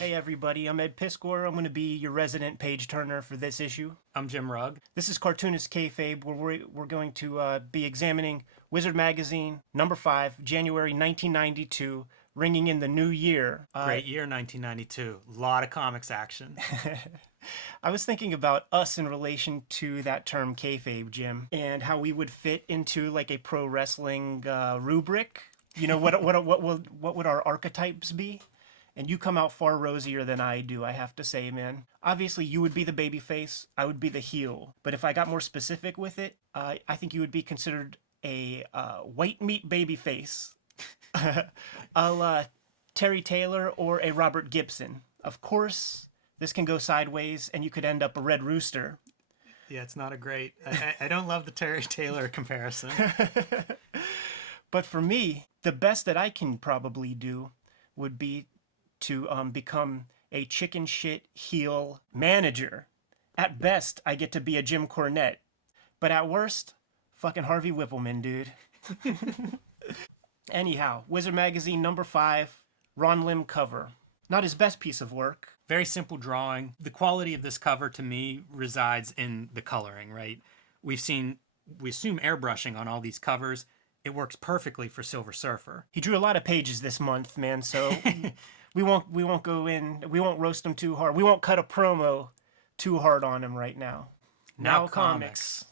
Hey everybody, I'm Ed Piskor. I'm going to be your resident page turner for this issue. I'm Jim Rugg. This is Cartoonist Kayfabe, where we're going to be examining Wizard Magazine, number 5, January 1992, ringing in the new year. Great year, 1992. A lot of comics action. I was thinking about us in relation to that term kayfabe, Jim, and how we would fit into like a pro wrestling rubric. You know, what would our archetypes be? And you come out far rosier than I do, I have to say, man. Obviously, you would be the baby face, I would be the heel. But if I got more specific with it, I think you would be considered a white meat baby face, a la Terry Taylor or a Robert Gibson. Of course, this can go sideways, and you could end up a Red Rooster. Yeah, it's not a great... I don't love the Terry Taylor comparison. But for me, the best that I can probably do would be to become a chicken shit heel manager. At best, I get to be a Jim Cornette. But at worst, fucking Harvey Whippleman, dude. Anyhow, Wizard Magazine number 5, Ron Lim cover. Not his best piece of work. Very simple drawing. The quality of this cover, to me, resides in the coloring, right? We assume airbrushing on all these covers. It works perfectly for Silver Surfer. He drew a lot of pages this month, man, so... We won't roast him too hard. We won't cut a promo too hard on him right now. Now comics.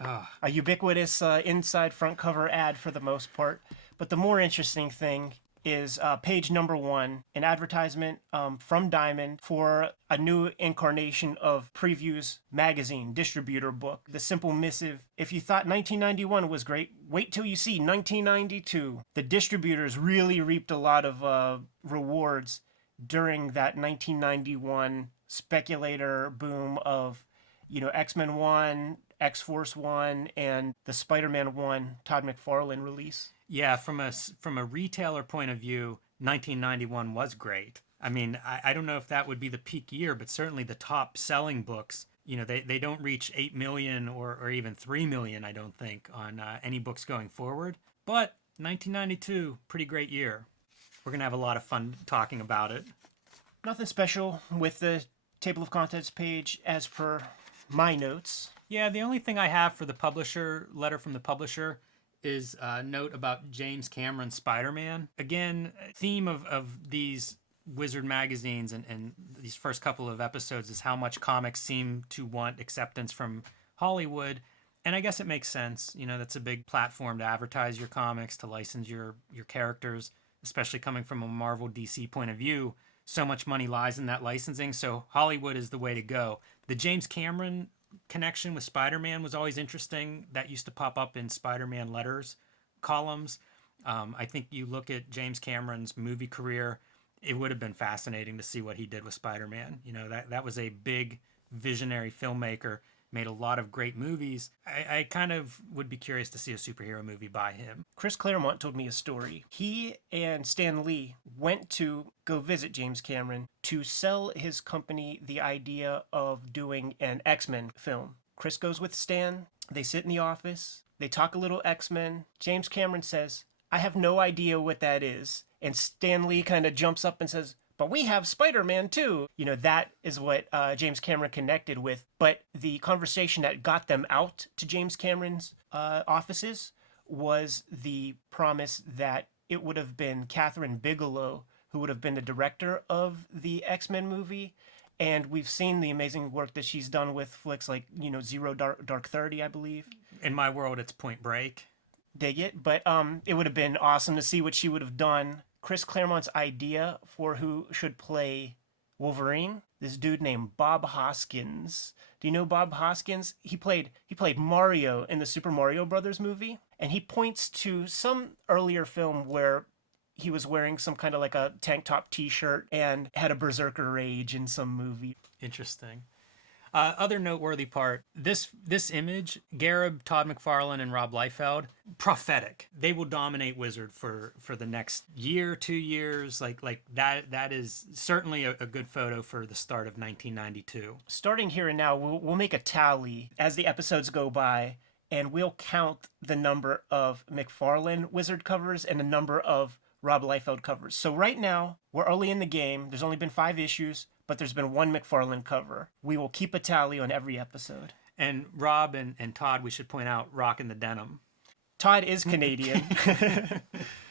A ubiquitous inside front cover ad for the most part. But the more interesting thing is page number 1, an advertisement from Diamond for a new incarnation of Previews magazine distributor book. The simple missive: if you thought 1991 was great, wait till you see 1992. The distributors really reaped a lot of rewards during that 1991 speculator boom of, X-Men 1, X-Force 1, and the Spider-Man 1 Todd McFarlane release. Yeah, from a retailer point of view, 1991 was great. I mean, I don't know if that would be the peak year, but certainly the top selling books, they don't reach 8 million or even 3 million, I don't think, on any books going forward. But 1992, pretty great year. We're going to have a lot of fun talking about it. Nothing special with the table of contents page as per my notes. Yeah, the only thing I have for the letter from the publisher, is a note about James Cameron's Spider-Man. Again, theme of these Wizard magazines and these first couple of episodes is how much comics seem to want acceptance from Hollywood. And I guess it makes sense. That's a big platform to advertise your comics, to license your characters, especially coming from a Marvel DC point of view. So much money lies in that licensing, so Hollywood is the way to go. The James Cameron connection with Spider-Man was always interesting. That used to pop up in Spider-Man letters columns. I think you look at James Cameron's movie career, it would have been fascinating to see what he did with Spider-Man. That was a big visionary filmmaker, made a lot of great movies. I kind of would be curious to see a superhero movie by him. Chris Claremont told me a story. He and Stan Lee went to go visit James Cameron to sell his company the idea of doing an X-Men film. Chris goes with Stan. They sit in the office. They talk a little X-Men. James Cameron says, "I have no idea what that is." And Stan Lee kind of jumps up and says, "But we have Spider-Man too." That is what James Cameron connected with. But the conversation that got them out to James Cameron's offices was the promise that it would have been Catherine Bigelow who would have been the director of the X-Men movie. And we've seen the amazing work that she's done with flicks like, Zero Dark 30, I believe. In my world, it's Point Break. Dig it. But it would have been awesome to see what she would have done. Chris Claremont's idea for who should play Wolverine, this dude named Bob Hoskins. Do you know Bob Hoskins? He played Mario in the Super Mario Brothers movie, and he points to some earlier film where he was wearing some kind of like a tank top t-shirt and had a berserker rage in some movie. Interesting. Other noteworthy part, this image, Gareb, Todd McFarlane, and Rob Liefeld, prophetic. They will dominate Wizard for the next year, 2 years. Like that is certainly a good photo for the start of 1992. Starting here and now, we'll make a tally as the episodes go by, and we'll count the number of McFarlane Wizard covers and the number of Rob Liefeld covers. So right now, we're early in the game. There's only been 5 issues, but there's been 1 McFarlane cover. We will keep a tally on every episode. And Rob and Todd, we should point out, rocking the denim. Todd is Canadian,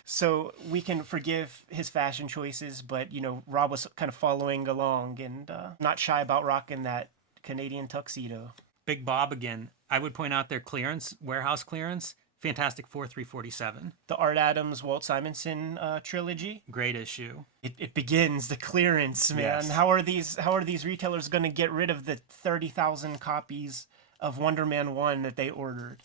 so we can forgive his fashion choices, but, Rob was kind of following along and not shy about rocking that Canadian tuxedo. Big Bob again. I would point out their clearance, warehouse clearance, Fantastic Four 347. The Art Adams, Walt Simonson trilogy. Great issue. It begins, the clearance, man. Yes. How are these retailers going to get rid of the 30,000 copies of Wonder Man 1 that they ordered?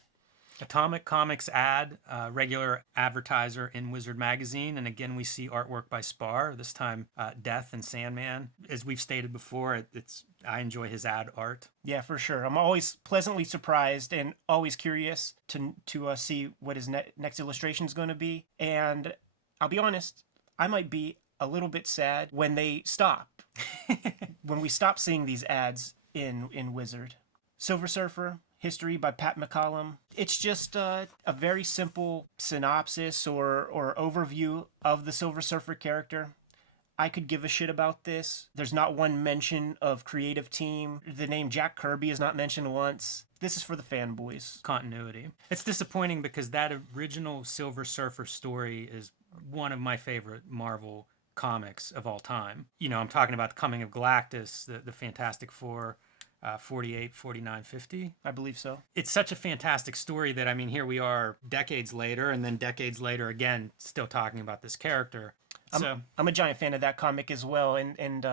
Atomic Comics ad, regular advertiser in Wizard Magazine. And again, we see artwork by Spar, this time Death and Sandman. As we've stated before, I enjoy his ad art. Yeah, for sure. I'm always pleasantly surprised and always curious to see what his next illustration is going to be. And I'll be honest, I might be a little bit sad when they stop. When we stop seeing these ads in Wizard. Silver Surfer, History by Pat McCollum. It's just a very simple synopsis or overview of the Silver Surfer character. I could give a shit about this. There's not one mention of creative team. The name Jack Kirby is not mentioned once. This is for the fanboys. Continuity. It's disappointing because that original Silver Surfer story is one of my favorite Marvel comics of all time. I'm talking about the Coming of Galactus, the Fantastic Four, 48, 49, 50. I believe so. It's such a fantastic story that, here we are decades later, and then decades later again, still talking about this character. I'm a giant fan of that comic as well. And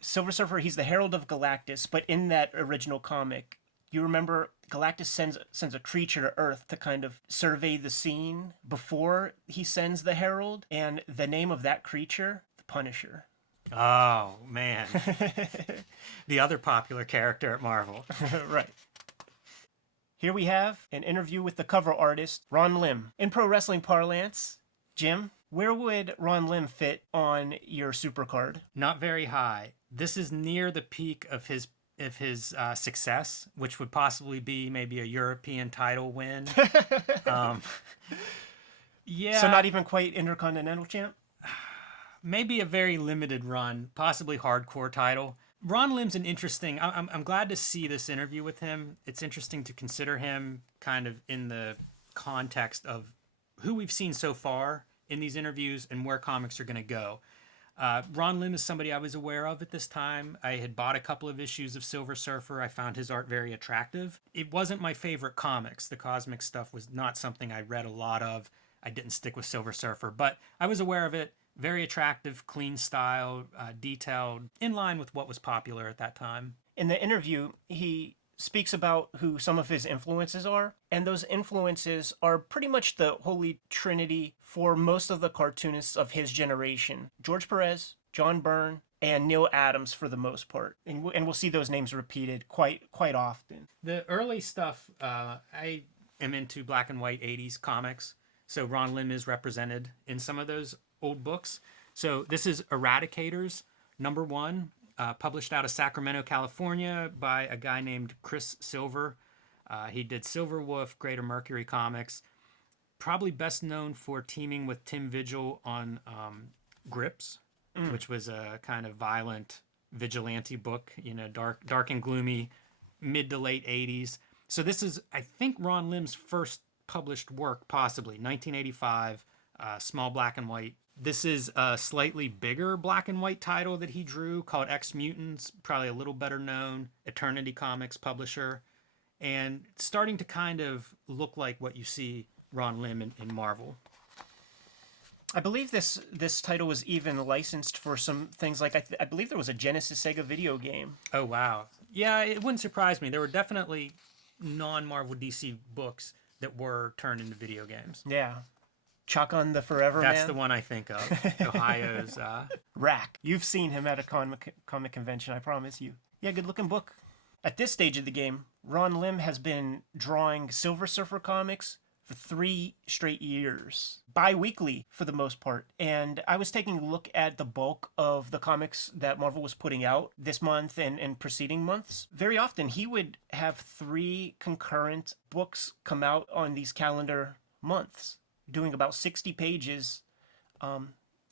Silver Surfer, he's the Herald of Galactus, but in that original comic, you remember Galactus sends a creature to Earth to kind of survey the scene before he sends the Herald, and the name of that creature, the Punisher. Oh, man. The other popular character at Marvel. Right. Here we have an interview with the cover artist, Ron Lim. In pro wrestling parlance, Jim, where would Ron Lim fit on your supercard? Not very high. This is near the peak of his success, which would possibly be maybe a European title win. Yeah. So not even quite Intercontinental champ? Maybe a very limited run, possibly hardcore title. Ron Lim's an interesting... I'm glad to see this interview with him. It's interesting to consider him kind of in the context of who we've seen so far in these interviews and where comics are going to go. Ron Lim is somebody I was aware of at this time. I had bought a couple of issues of Silver Surfer. I found his art very attractive. It wasn't my favorite comics. The cosmic stuff was not something I read a lot of. I didn't stick with Silver Surfer, but I was aware of it. Very attractive, clean style, detailed, in line with what was popular at that time. In the interview, he speaks about who some of his influences are, and those influences are pretty much the holy trinity for most of the cartoonists of his generation. George Perez, John Byrne, and Neil Adams for the most part. And we'll see those names repeated quite often. The early stuff, I am into black and white 80s comics, so Ron Lim is represented in some of those old books. So this is Eradicators, #1, published out of Sacramento, California by a guy named Chris Silver. He did Silver Wolf, Greater Mercury Comics. Probably best known for teaming with Tim Vigil on Grips, which was a kind of violent vigilante book, dark and gloomy, mid to late 80s. So this is, I think, Ron Lim's first published work, possibly, 1985, small black and white. This is a slightly bigger black and white title that he drew called X-Mutants, probably a little better known, Eternity Comics publisher, and starting to kind of look like what you see Ron Lim in Marvel. I believe this title was even licensed for some things like, I believe there was a Genesis Sega video game. Oh, wow. Yeah, it wouldn't surprise me. There were definitely non-Marvel DC books that were turned into video games. Yeah. Chuck on the Forever Man. That's the one I think of. Ohio's. Rack. You've seen him at a comic convention, I promise you. Yeah, good looking book. At this stage of the game, Ron Lim has been drawing Silver Surfer comics for 3 straight years. Bi-weekly, for the most part. And I was taking a look at the bulk of the comics that Marvel was putting out this month and preceding months. Very often, he would have 3 concurrent books come out on these calendar months, doing about 60 pages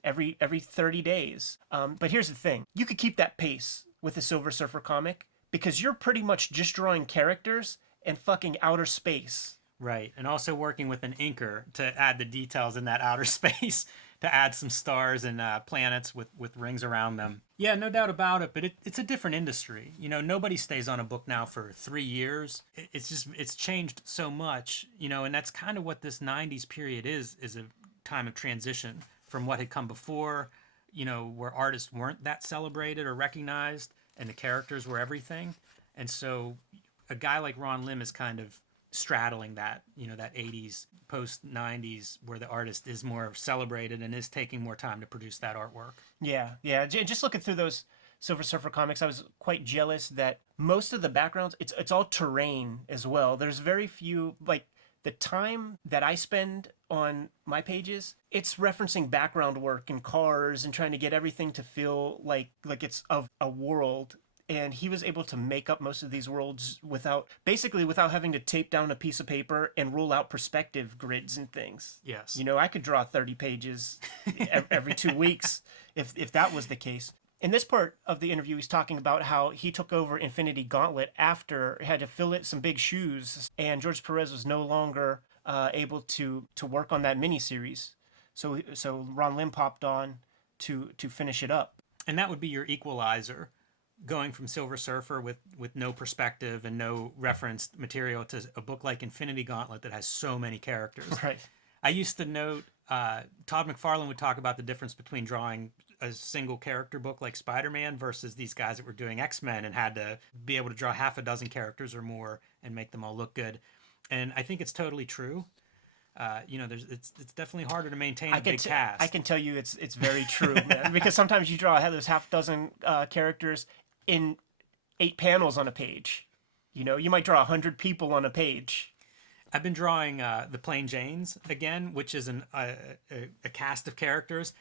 every 30 days. But here's the thing. You could keep that pace with a Silver Surfer comic because you're pretty much just drawing characters and fucking outer space. Right. And also working with an inker to add the details in that outer space, to add some stars and planets with rings around them. Yeah, no doubt about it. But it's a different industry. You know, nobody stays on a book now for 3 years. It's changed so much, you know, and that's kind of what this 90s period is a time of transition from what had come before, you know, where artists weren't that celebrated or recognized and the characters were everything. And so a guy like Ron Lim is kind of straddling that, you know, that 80s post 90s where the artist is more celebrated and is taking more time to produce that artwork. Yeah. Just looking through those Silver Surfer comics, I was quite jealous that most of the backgrounds, it's all terrain as well. There's very few, like the time that I spend on my pages, it's referencing background work and cars and trying to get everything to feel like it's of a world. And he was able to make up most of these worlds without having to tape down a piece of paper and roll out perspective grids and things. Yes. You know, I could draw 30 pages every 2 weeks if that was the case. In this part of the interview, he's talking about how he took over Infinity Gauntlet after had to fill it some big shoes, and George Perez was no longer able to work on that miniseries. So Ron Lim popped on to finish it up. And that would be your equalizer, going from Silver Surfer with no perspective and no referenced material to a book like Infinity Gauntlet that has so many characters. Right. I used to note Todd McFarlane would talk about the difference between drawing a single character book like Spider-Man versus these guys that were doing X-Men and had to be able to draw half a dozen characters or more and make them all look good. And I think it's totally true. You know, it's definitely harder to maintain a big cast. I can tell you it's very true, man, because sometimes you draw those half dozen characters in 8 panels on a page. You know, you might draw 100 people on a page. I've been drawing the Plain Janes again, which is a cast of characters.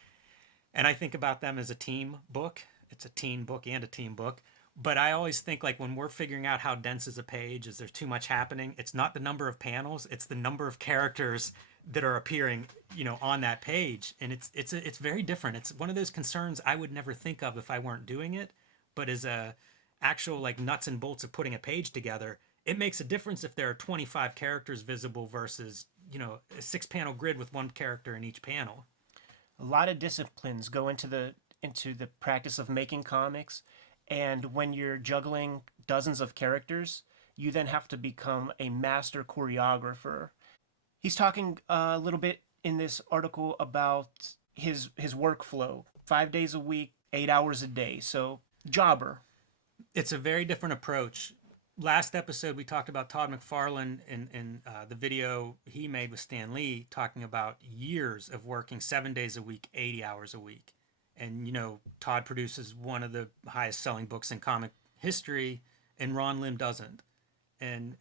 And I think about them as a team book. It's a teen book and a team book. But I always think, like, when we're figuring out how dense is a page, is there too much happening? It's not the number of panels, it's the number of characters that are appearing, you know, on that page. And it's very different. It's one of those concerns I would never think of if I weren't doing it. But as a actual, like, nuts and bolts of putting a page together, it makes a difference if there are 25 characters visible versus, you know, a 6-panel grid with one character in each panel. A lot of disciplines go into the practice of making comics, and when you're juggling dozens of characters, you then have to become a master choreographer. He's talking a little bit in this article about his workflow, 5 days a week, 8 hours a day. So jobber. It's a very different approach. Last episode, we talked about Todd McFarlane in the video he made with Stan Lee, talking about years of working 7 days a week, 80 hours a week. And, you know, Todd produces one of the highest selling books in comic history, and Ron Lim doesn't. And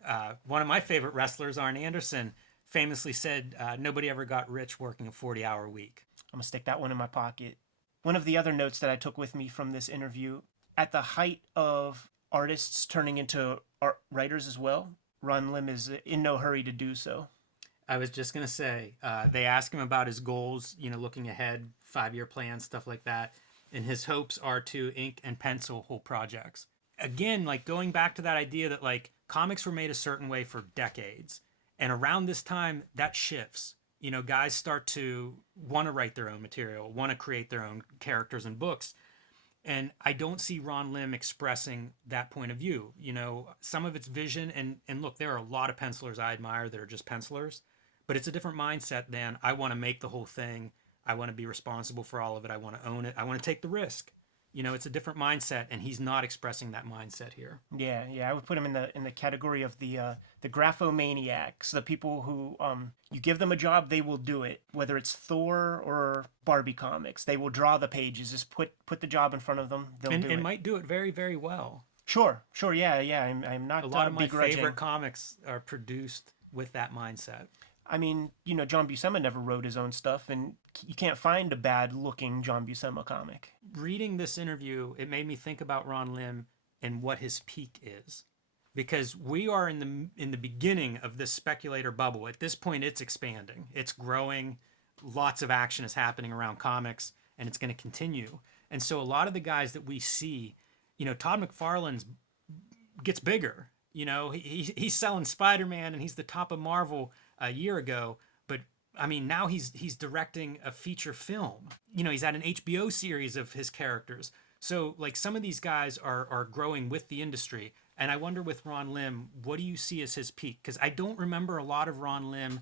one of my favorite wrestlers, Arn Anderson, famously said, nobody ever got rich working a 40-hour week. I'm going to stick that one in my pocket. One of the other notes that I took with me from this interview, at the height of artists turning into writers as well, Ron Lim is in no hurry to do so. I was just going to say, they ask him about his goals, you know, looking ahead, 5-year plans, stuff like that. And his hopes are to ink and pencil whole projects. Again, like going back to that idea that like comics were made a certain way for decades. And around this time, that shifts. You know, guys start to want to write their own material, want to create their own characters and books. And I don't see Ron Lim expressing that point of view. You know, some of its vision, and look, there are a lot of pencilers I admire that are just pencilers, but it's a different mindset than I want to make the whole thing. I want to be responsible for all of it. I want to own it. I want to take the risk. You know, it's a different mindset, and he's not expressing that mindset here. Yeah, I would put him in the category of the graphomaniacs, the people who you give them a job, they will do it. Whether it's Thor or Barbie comics, they will draw the pages. Just put the job in front of them, they'll do it. And might do it very, very well. Sure, yeah. I'm not a lot of my begrudging. favorite comics are produced with that mindset. I mean, you know, John Buscema never wrote his own stuff, and you can't find a bad-looking John Buscema comic. Reading this interview, it made me think about Ron Lim and what his peak is. Because we are in the beginning of this speculator bubble. At this point, it's expanding. It's growing. lots of action is happening around comics, and it's going to continue. And so a lot of the guys that we see, Todd McFarlane's gets bigger. He's selling Spider-Man, and he's the top of Marvel a year ago. But I mean, now he's directing a feature film. He's had an HBO series of his characters. So like some of these guys are growing with the industry. And I wonder with Ron Lim, what do you see as his peak? Because I don't remember a lot of Ron Lim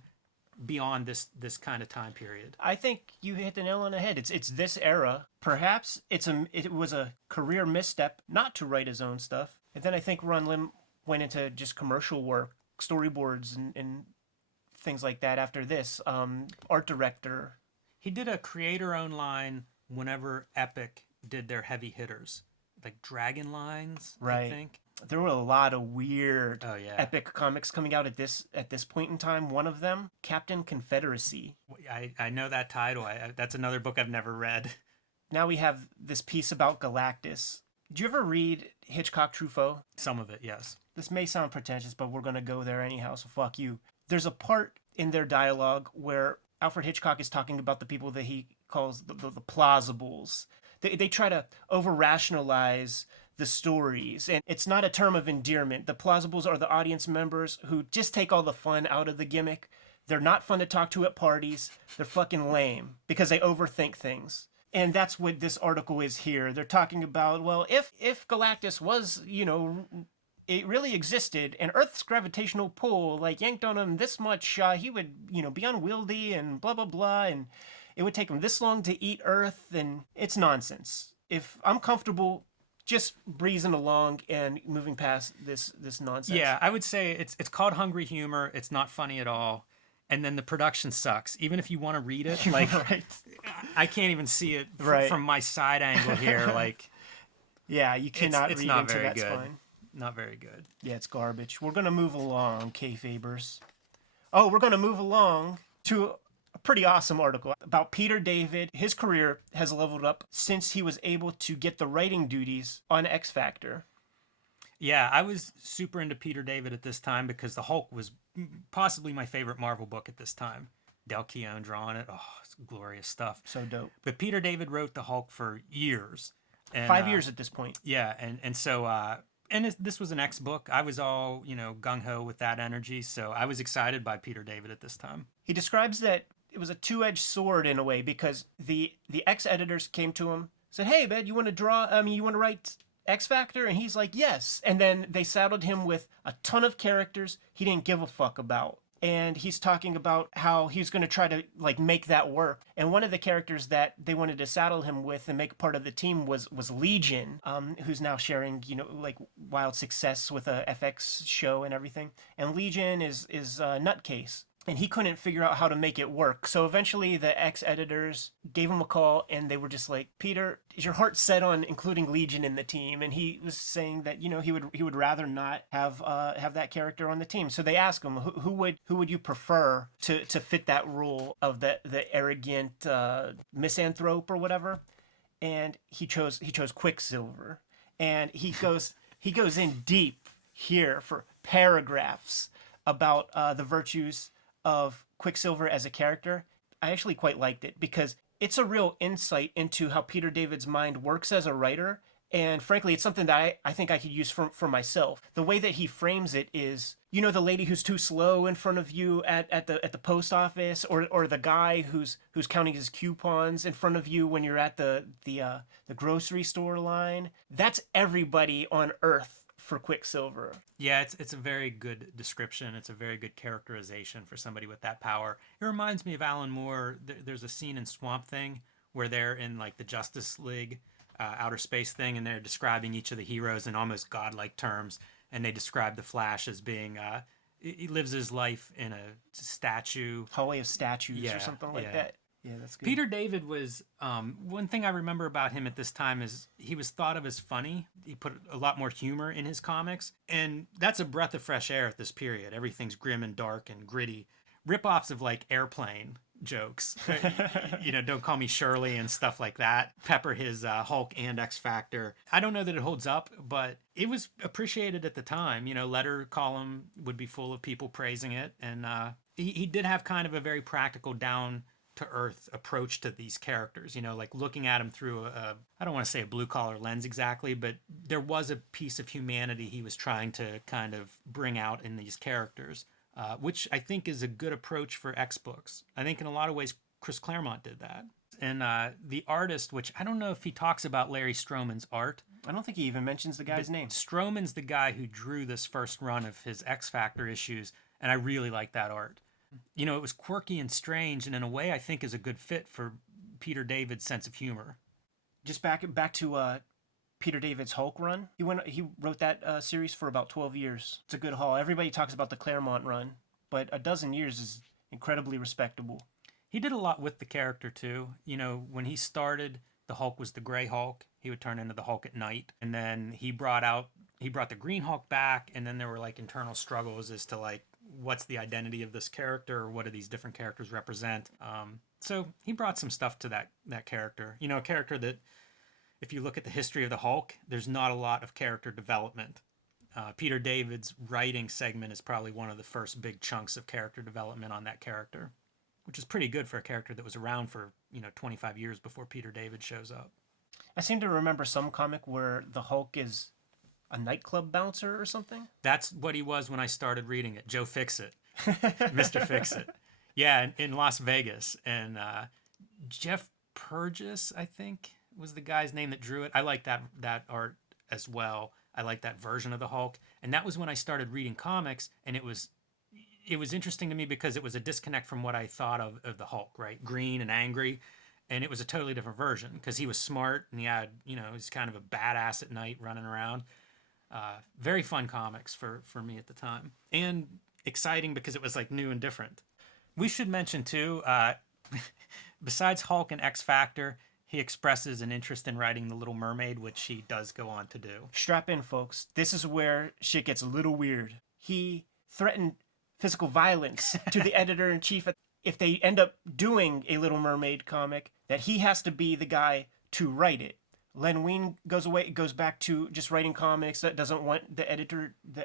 beyond this kind of time period. I think you hit the nail on the head. It's this era. Perhaps it was a career misstep not to write his own stuff. And then I think Ron Lim went into just commercial work, storyboards and things like that after this. Art director. He did a creator-owned line whenever Epic did their heavy hitters, like Dragon Lines, right. I think. There were a lot of weird Epic comics coming out at this point in time. One of them, Captain Confederacy. I know that title. That's another book I've never read. Now we have this piece about Galactus. Did you ever read Hitchcock Truffaut? Some of it, yes. This may sound pretentious, but we're going to go there anyhow, so fuck you. There's a part in their dialogue where Alfred Hitchcock is talking about the people that he calls the plausibles. They try to over-rationalize the stories, and it's not a term of endearment. The plausibles are the audience members who just take all the fun out of the gimmick. They're not fun to talk to at parties. They're fucking lame because they overthink things. And that's what this article is here. They're talking about, well, if Galactus was, it really existed, and Earth's gravitational pull, like, yanked on him this much, he would, be unwieldy and blah, blah, blah, and it would take him this long to eat Earth, and it's nonsense. If I'm comfortable just breezing along and moving past this nonsense. Yeah, I would say it's called hungry humor. It's not funny at all. And then the production sucks. Even if you want to read it, like, right. I can't even see it right. from my side angle here. Like, yeah, you cannot it's read not into very that good. spine. Not very good. Yeah, it's garbage. We're going to move along, Kayfabers. Oh, we're going to move along to a pretty awesome article about Peter David. His career has leveled up since he was able to get the writing duties on X Factor. Yeah, I was super into Peter David at this time because the Hulk was possibly my favorite Marvel book at this time. Del Keown drawing it. Oh, it's glorious stuff. So dope. But Peter David wrote the Hulk for years. And, 5 years at this point. Yeah, and so... this was an X book. I was all, gung-ho with that energy, so I was excited by Peter David at this time. He describes that it was a two-edged sword in a way because the X editors came to him, said, hey, man, you want to write X Factor? And he's like, yes. And then they saddled him with a ton of characters he didn't give a fuck about. And he's talking about how he was going to try to make that work. And one of the characters that they wanted to saddle him with and make part of the team was Legion, who's now sharing wild success with a FX show and everything. And Legion is a nutcase. And he couldn't figure out how to make it work. So eventually the ex-editors gave him a call and they were just like, Peter, is your heart set on including Legion in the team? And he was saying that, he would rather not have that character on the team. So they asked him, who would you prefer to fit that role of the arrogant misanthrope or whatever? And he chose Quicksilver. And he goes in deep here for paragraphs about the virtues of Quicksilver as a character. I actually quite liked it because it's a real insight into how Peter David's mind works as a writer. And frankly, it's something that I think I could use for myself. The way that he frames it is, the lady who's too slow in front of you at the post office, or the guy who's counting his coupons in front of you when you're at the grocery store line. That's everybody on Earth for Quicksilver. Yeah, it's a very good description. It's a very good characterization for somebody with that power. It reminds me of Alan Moore. There's a scene in Swamp Thing where they're in the Justice League outer space thing, and they're describing each of the heroes in almost godlike terms. And they describe the Flash as being he lives his life in a statue, hallway of statues, or something like that. Yeah, that's good. Peter David was, one thing I remember about him at this time is he was thought of as funny. He put a lot more humor in his comics. And that's a breath of fresh air at this period. Everything's grim and dark and gritty. Rip-offs of Airplane jokes. Don't Call Me Shirley and stuff like that. Pepper his Hulk and X Factor. I don't know that it holds up, but it was appreciated at the time. Letter column would be full of people praising it. And he did have kind of a very practical, down to earth approach to these characters, like looking at them through I don't want to say a blue collar lens exactly, but there was a piece of humanity he was trying to kind of bring out in these characters, which I think is a good approach for X books. I think in a lot of ways, Chris Claremont did that. And the artist, which I don't know if he talks about Larry Stroman's art. I don't think he even mentions the guy's name. Stroman's the guy who drew this first run of his X Factor issues, and I really like that art. It was quirky and strange, and in a way I think is a good fit for Peter David's sense of humor. Just back to Peter David's Hulk run. He wrote that series for about 12 years. It's a good haul. Everybody talks about the Claremont run, but a dozen years is incredibly respectable. He did a lot with the character too. When he started, the Hulk was the Gray Hulk. He would turn into the Hulk at night, and then he brought the Green Hulk back, and then there were like internal struggles as to like what's the identity of this character, or what do these different characters represent. So he brought some stuff to that character. A character that, if you look at the history of the Hulk, there's not a lot of character development. Peter David's writing segment is probably one of the first big chunks of character development on that character, which is pretty good for a character that was around for 25 years before Peter David shows up. I seem to remember some comic where the Hulk is a nightclub bouncer or something. That's what he was when I started reading it. Joe Fixit, Mr. Fixit. Yeah, in Las Vegas. And Jeff Purgis, I think, was the guy's name that drew it. I like that art as well. I like that version of the Hulk. And that was when I started reading comics, and it was interesting to me because it was a disconnect from what I thought of the Hulk, right? Green and angry. And it was a totally different version because he was smart and he had, he's kind of a badass at night running around. Very fun comics for me at the time. And exciting because it was like new and different. We should mention too, besides Hulk and X Factor, he expresses an interest in writing The Little Mermaid, which he does go on to do. Strap in, folks. This is where shit gets a little weird. He threatened physical violence to the editor-in-chief if they end up doing a Little Mermaid comic, that he has to be the guy to write it. Len Wein goes back to just writing comics, that doesn't want the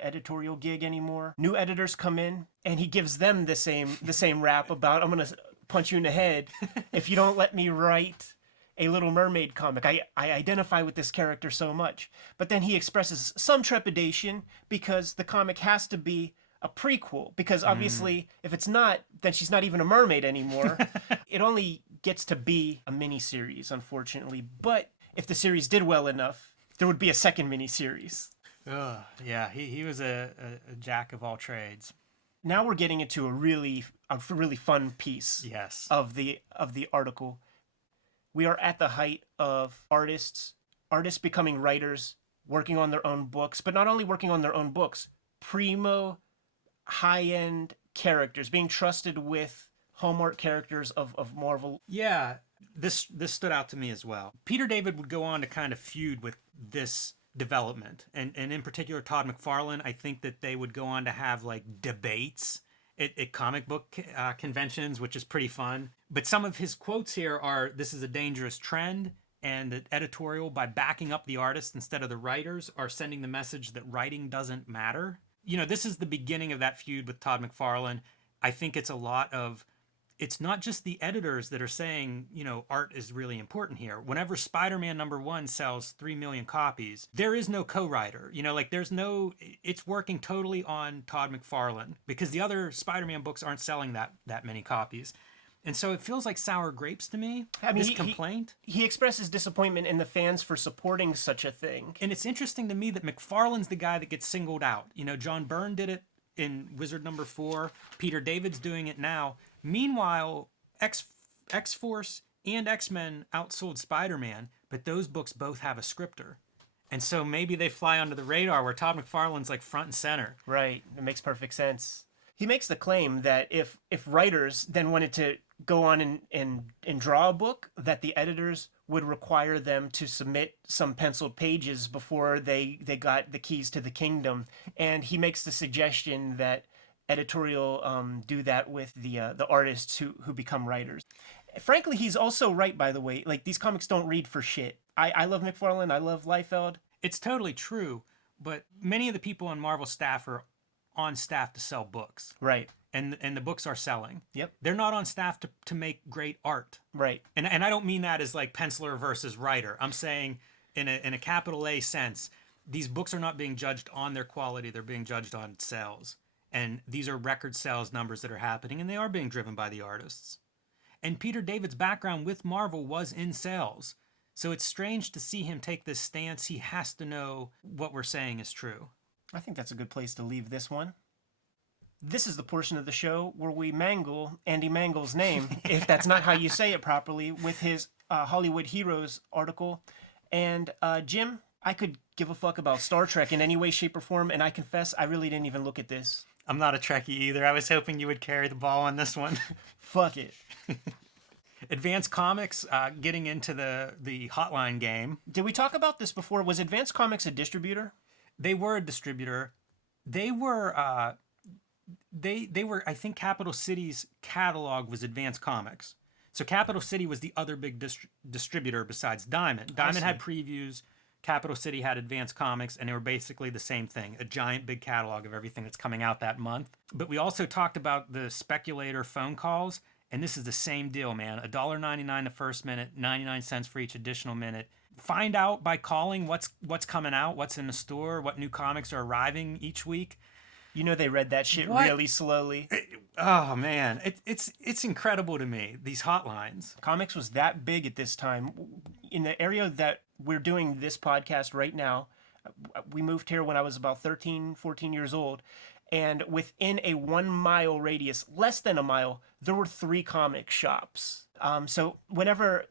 editorial gig anymore. New editors come in, and he gives them the same rap about, I'm gonna punch you in the head if you don't let me write a Little Mermaid comic. I identify with this character so much. But then he expresses some trepidation because the comic has to be a prequel, because obviously if it's not, then she's not even a mermaid anymore. It only gets to be a miniseries, unfortunately. But if the series did well enough, there would be a second miniseries. Yeah, he was a jack of all trades. Now we're getting into a really fun piece. Yes. Of the article. We are at the height of artists becoming writers, working on their own books, but not only working on their own books, primo high-end characters, being trusted with Hallmark characters of Marvel. Yeah, this stood out to me as well. Peter David would go on to kind of feud with this development, and in particular Todd McFarlane. I think that they would go on to have like debates at comic book conventions, which is pretty fun. But some of his quotes here are, "This is a dangerous trend," and the editorial, by backing up the artists instead of the writers, are sending the message that writing doesn't matter. This is the beginning of that feud with Todd McFarlane. I think it's not just the editors that are saying, art is really important here. Whenever Spider-Man #1 sells 3 million copies, there is no co-writer. It's working totally on Todd McFarlane because the other Spider-Man books aren't selling that many copies. And so it feels like sour grapes to me, this complaint. He expresses disappointment in the fans for supporting such a thing. And it's interesting to me that McFarlane's the guy that gets singled out. John Byrne did it in Wizard #4. Peter David's doing it now. Meanwhile, X-Force and X-Men outsold Spider-Man, but those books both have a scripter. And so maybe they fly under the radar where Todd McFarlane's like front and center. Right. It makes perfect sense. He makes the claim that if writers then wanted to go on and draw a book, that the editors would require them to submit some penciled pages before they got the keys to the kingdom. And he makes the suggestion that editorial do that with the artists who become writers. Frankly, he's also right, by the way. Like, these comics don't read for shit. I love McFarlane. I love Liefeld. It's totally true, but many of the people on Marvel staff are on staff to sell books. Right. And the books are selling. Yep. They're not on staff to make great art. Right. And I don't mean that as like penciler versus writer. I'm saying in a capital A sense, these books are not being judged on their quality. They're being judged on sales. And these are record sales numbers that are happening, and they are being driven by the artists. And Peter David's background with Marvel was in sales. So it's strange to see him take this stance. He has to know what we're saying is true. I think that's a good place to leave this one. This is the portion of the show where we mangle Andy Mangle's name, if that's not how you say it properly, with his Hollywood Heroes article. And Jim, I could give a fuck about Star Trek in any way, shape, or form, and I confess I really didn't even look at this. I'm not a Trekkie either. I was hoping you would carry the ball on this one. Fuck it. Advance Comics, getting into the hotline game. Did we talk about this before? Was Advance Comics a distributor? They were a distributor. They were, I think Capital City's catalog was Advance Comics. So Capital City was the other big distributor besides Diamond. Diamond had previews. Capital City had Advance Comics, and they were basically the same thing, a giant big catalog of everything that's coming out that month. But we also talked about the speculator phone calls, and this is the same deal, man. $1.99 the first minute, 99 cents for each additional minute. Find out by calling what's coming out, what's in the store, what new comics are arriving each week. You know they read that shit really slowly. Oh man, it's incredible to me, these hotlines. Comics was that big at this time. In the area that we're doing this podcast right now, we moved here when I was about 13, 14 years old. And within a 1 mile radius, less than a mile, there were 3 comic shops. So whenever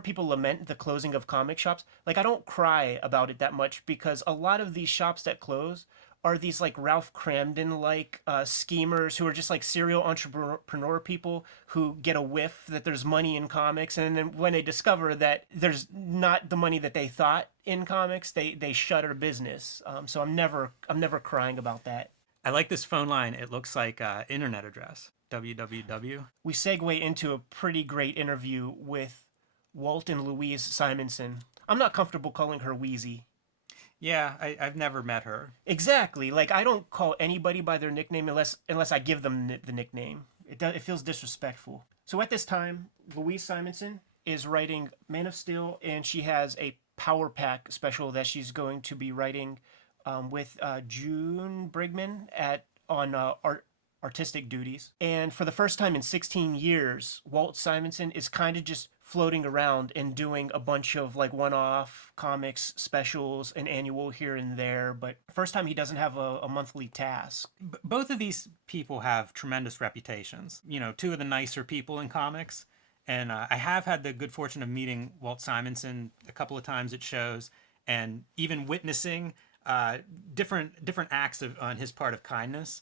people lament the closing of comic shops, like I don't cry about it that much because a lot of these shops that close are these like Ralph Cramden-like schemers who are just like serial entrepreneur people who get a whiff that there's money in comics, and then when they discover that there's not the money that they thought in comics, they shutter business. So I'm never crying about that. I like this phone line. It looks like internet address, www. We segue into a pretty great interview with Walt and Louise Simonson. I'm not comfortable calling her Wheezy. Yeah, I've never met her. Exactly. Like, I don't call anybody by their nickname unless I give them the nickname. It feels disrespectful. So at this time, Louise Simonson is writing Man of Steel, and she has a Power Pack special that she's going to be writing with June Brigman on artistic duties. And for the first time in 16 years, Walt Simonson is kind of just floating around and doing a bunch of like one-off comics specials, an annual here and there, but first time he doesn't have a monthly task. Both of these people have tremendous reputations. You know, two of the nicer people in comics. And I have had the good fortune of meeting Walt Simonson a couple of times at shows, and even witnessing different acts on his part of kindness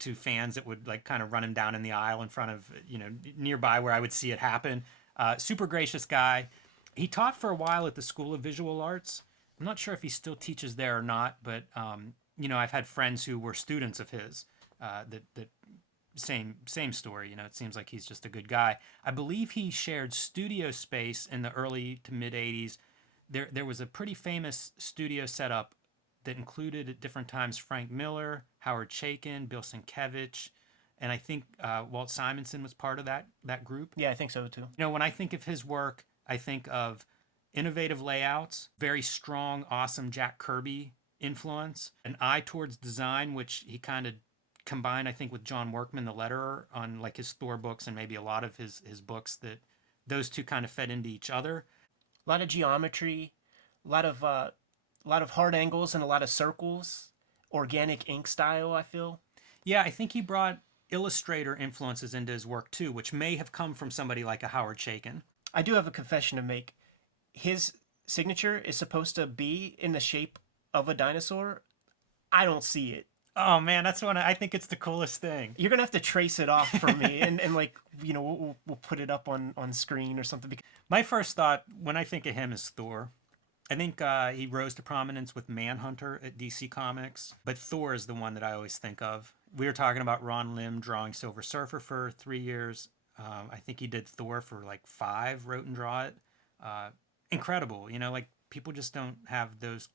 to fans that would like kind of run him down in the aisle in front of, you know, nearby where I would see it happen. Super gracious guy. He taught for a while at the School of Visual Arts. I'm not sure if he still teaches there or not, but you know, I've had friends who were students of his. That same story. You know, it seems like he's just a good guy. I believe he shared studio space in the early to mid '80s. There was a pretty famous studio setup that included at different times Frank Miller, Howard Chaykin, Bill Sienkiewicz, and I think Walt Simonson was part of that group. Yeah, I think so too. You know, when I think of his work, I think of innovative layouts, very strong, awesome Jack Kirby influence, an eye towards design, which he kind of combined, I think, with John Workman, the letterer, on like his Thor books and maybe a lot of his books, that those two kind of fed into each other. A lot of geometry, a lot of hard angles and a lot of circles, organic ink style, I feel. Yeah, I think he brought illustrator influences into his work too, which may have come from somebody like a Howard Chaykin. I do have a confession to make. His signature is supposed to be in the shape of a dinosaur. I don't see it. Oh man, that's one. I think it's the coolest thing. You're gonna have to trace it off for me, and like, you know, we'll put it up on screen or something. My first thought when I think of him is Thor. I think he rose to prominence with Manhunter at DC Comics, but Thor is the one that I always think of. We were talking about Ron Lim drawing Silver Surfer for 3 years. I think he did Thor for like 5, wrote and draw it. Incredible, you know, like people just don't have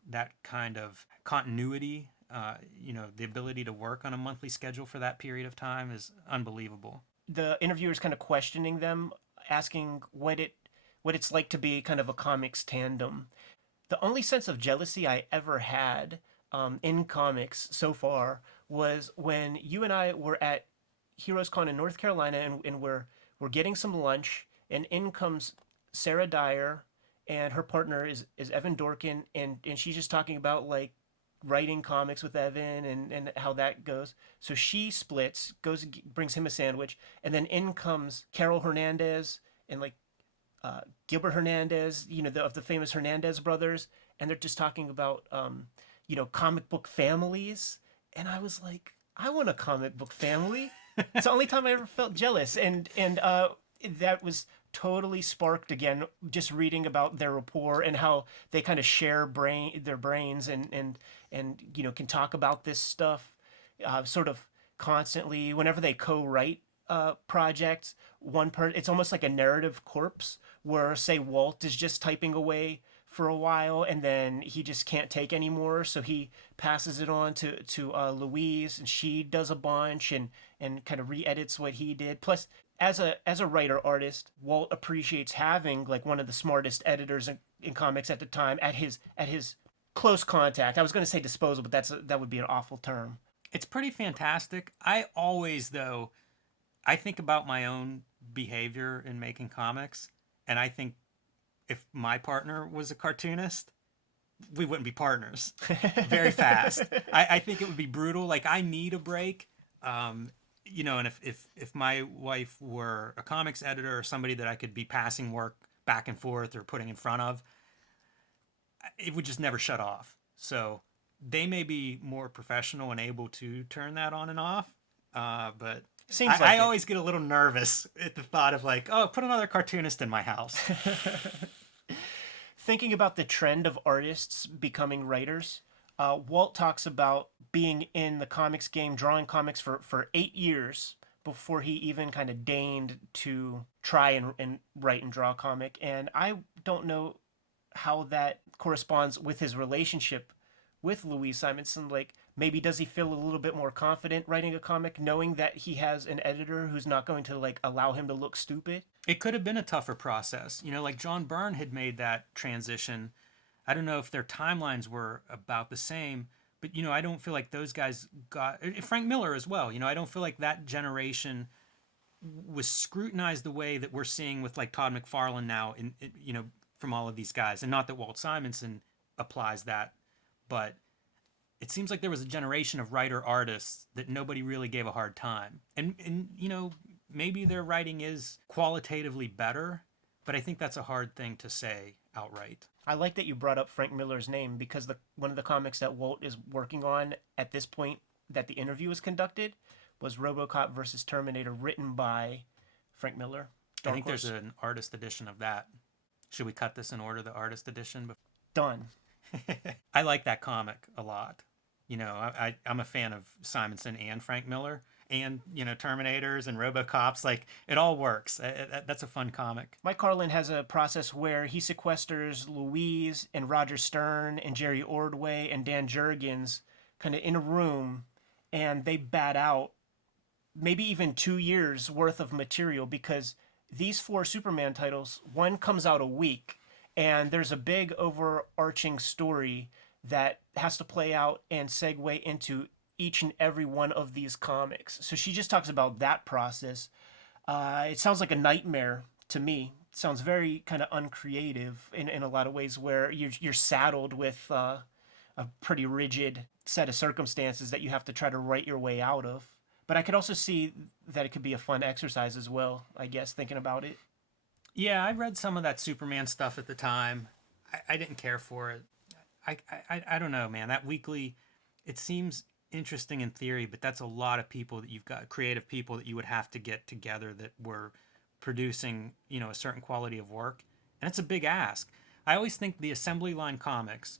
that kind of continuity the ability to work on a monthly schedule for that period of time is unbelievable. The interviewer's kind of questioning them, asking what it's like to be kind of a comics tandem. The only sense of jealousy I ever had in comics so far was when you and I were at Heroes Con in North Carolina, and we're getting some lunch, and in comes Sarah Dyer, and her partner is Evan Dorkin, and she's just talking about like writing comics with Evan and how that goes. So she splits, goes brings him a sandwich, and then in comes Carol Hernandez and like Gilbert Hernandez, of the famous Hernandez brothers, and they're just talking about comic book families, and I was like, I want a comic book family. It's the only time I ever felt jealous, and that was totally sparked again just reading about their rapport and how they kind of share their brains and can talk about this stuff sort of constantly whenever they co-write projects. It's almost like a narrative corpse where, say, Walt is just typing away for a while and then he just can't take anymore, so he passes it on to Louise, and she does a bunch and kind of re-edits what he did. Plus, as a writer artist, Walt appreciates having like one of the smartest editors in comics at the time at his close contact. I was going to say disposal, but that would be an awful term. It's pretty fantastic. I think about my own behavior in making comics, and I think if my partner was a cartoonist, we wouldn't be partners very fast. I think it would be brutal. Like, I need a break. And if my wife were a comics editor or somebody that I could be passing work back and forth or putting in front of, it would just never shut off. So they may be more professional and able to turn that on and off. But I always get a little nervous at the thought of like, oh, put another cartoonist in my house. Thinking about the trend of artists becoming writers, Walt talks about being in the comics game, drawing comics for 8 years before he even kind of deigned to try and write and draw a comic. And I don't know how that corresponds with his relationship with Louise Simonson. Like, maybe does he feel a little bit more confident writing a comic knowing that he has an editor who's not going to like allow him to look stupid? It could have been a tougher process. Like John Byrne had made that transition. I don't know if their timelines were about the same, but I don't feel like those guys got Frank Miller as well. I don't feel like that generation was scrutinized the way that we're seeing with like Todd McFarlane now from all of these guys. And not that Walt Simonson applies that, but it seems like there was a generation of writer artists that nobody really gave a hard time. And maybe their writing is qualitatively better, but I think that's a hard thing to say outright. I like that you brought up Frank Miller's name, because one of the comics that Walt is working on at this point that the interview was conducted was RoboCop versus Terminator, written by Frank Miller. I think there's an artist edition of that. Should we cut this and order the artist edition? Done. I like that comic a lot. I'm a fan of Simonson and Frank Miller, and Terminators and RoboCops. Like, it all works. That's a fun comic. Mike Carlin has a process where he sequesters Louise and Roger Stern and Jerry Ordway and Dan Jurgens kind of in a room, and they bat out maybe even 2 years worth of material, because these 4 Superman titles, one comes out a week, and there's a big overarching story that has to play out and segue into each and every one of these comics. So she just talks about that process. It sounds like a nightmare to me. It sounds very kind of uncreative in a lot of ways, where you're saddled with a pretty rigid set of circumstances that you have to try to write your way out of. But I could also see that it could be a fun exercise as well, I guess, thinking about it. Yeah, I read some of that Superman stuff at the time. I didn't care for it. I don't know, man. That weekly, it seems interesting in theory, but that's a lot of people that you've got, creative people that you would have to get together that were producing, a certain quality of work. And it's a big ask. I always think the assembly line comics,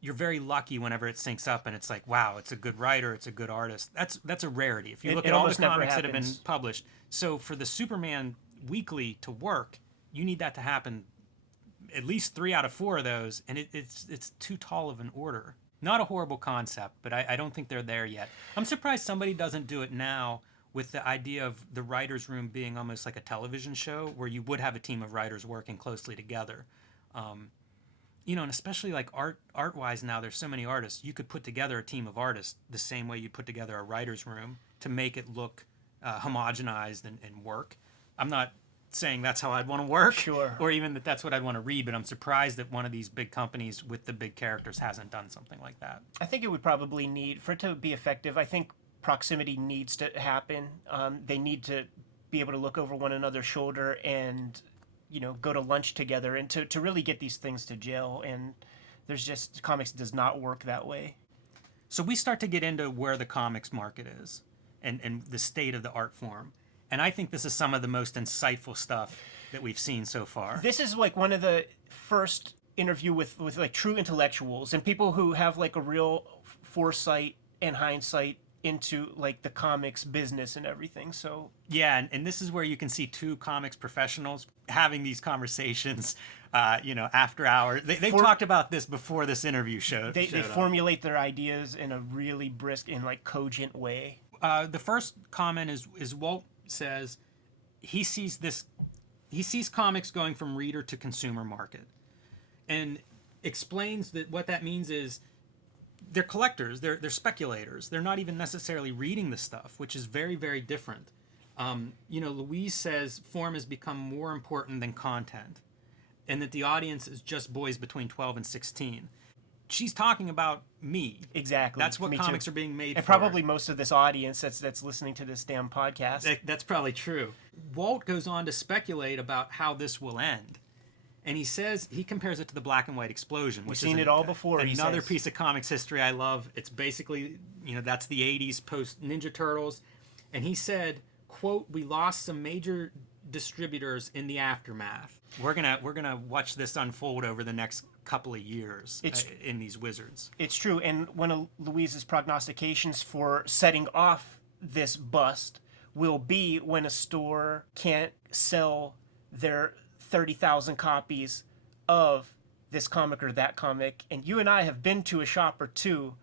you're very lucky whenever it syncs up and it's like, wow, it's a good writer, it's a good artist. That's a rarity. If you look at all the comics that have been published. So for the Superman weekly to work, you need that to happen at least 3 out of 4 of those, and it's too tall of an order. Not a horrible concept, but I don't think they're there yet. I'm surprised somebody doesn't do it now with the idea of the writer's room being almost like a television show where you would have a team of writers working closely together. You know, and especially like art-wise now, there's so many artists. You could put together a team of artists the same way you put together a writer's room to make it look homogenized and work. I'm not saying that's how I'd want to work, Sure. or even that that's what I'd want to read, but I'm surprised that one of these big companies with the big characters hasn't done something like that. I think it would probably need, for it to be effective, I think proximity needs to happen. They need to be able to look over one another's shoulder and, you know, go to lunch together and to really get these things to gel. And there's just, comics does not work that way. So we start to get into where the comics market is and the state of the art form. And I think this is some of the most insightful stuff that we've seen so far. This is like one of the first interview with like true intellectuals and people who have like a real foresight and hindsight into like the comics business and everything. So Yeah, and this is where you can see two comics professionals having these conversations, you know, after hours. They've talked about this before this interview showed they up. formulate their ideas in a really brisk and like cogent way. The first comment is Walt says he sees comics going from reader to consumer market, and explains that what that means is they're collectors, they're speculators, they're not even necessarily reading the stuff, which is very, very different. You know, Louise says form has become more important than content, and that the audience is just boys between 12 and 16. She's talking about me. Exactly. That's what Me comics too. are being made And for. probably most of this audience that's listening to this damn podcast. That's probably true. Walt goes on to speculate about how this will end. And he says, he compares it to the black and white explosion. We've seen it all before, he Another says. piece of comics history I love. It's basically, you know, that's the 80s post Ninja Turtles. And he said, quote, "We lost some major distributors in the aftermath." We're gonna watch this unfold over the next couple of years in these wizards. It's true, and one of Louise's prognostications for setting off this bust will be when a store can't sell their 30,000 copies of this comic or that comic. And you and I have been to a shop or two.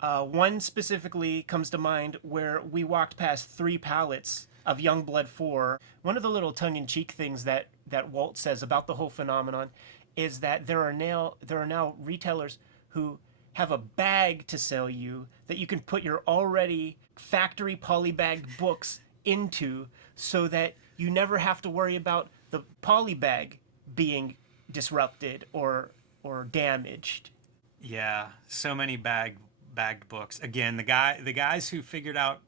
One specifically comes to mind where we walked past 3 pallets of Youngblood 4. One of the little tongue-in-cheek things that Walt says about the whole phenomenon is that there are now retailers who have a bag to sell you that you can put your already factory polybagged books into, so that you never have to worry about the polybag being disrupted or damaged. Yeah, so many bagged books. Again, the guys who figured out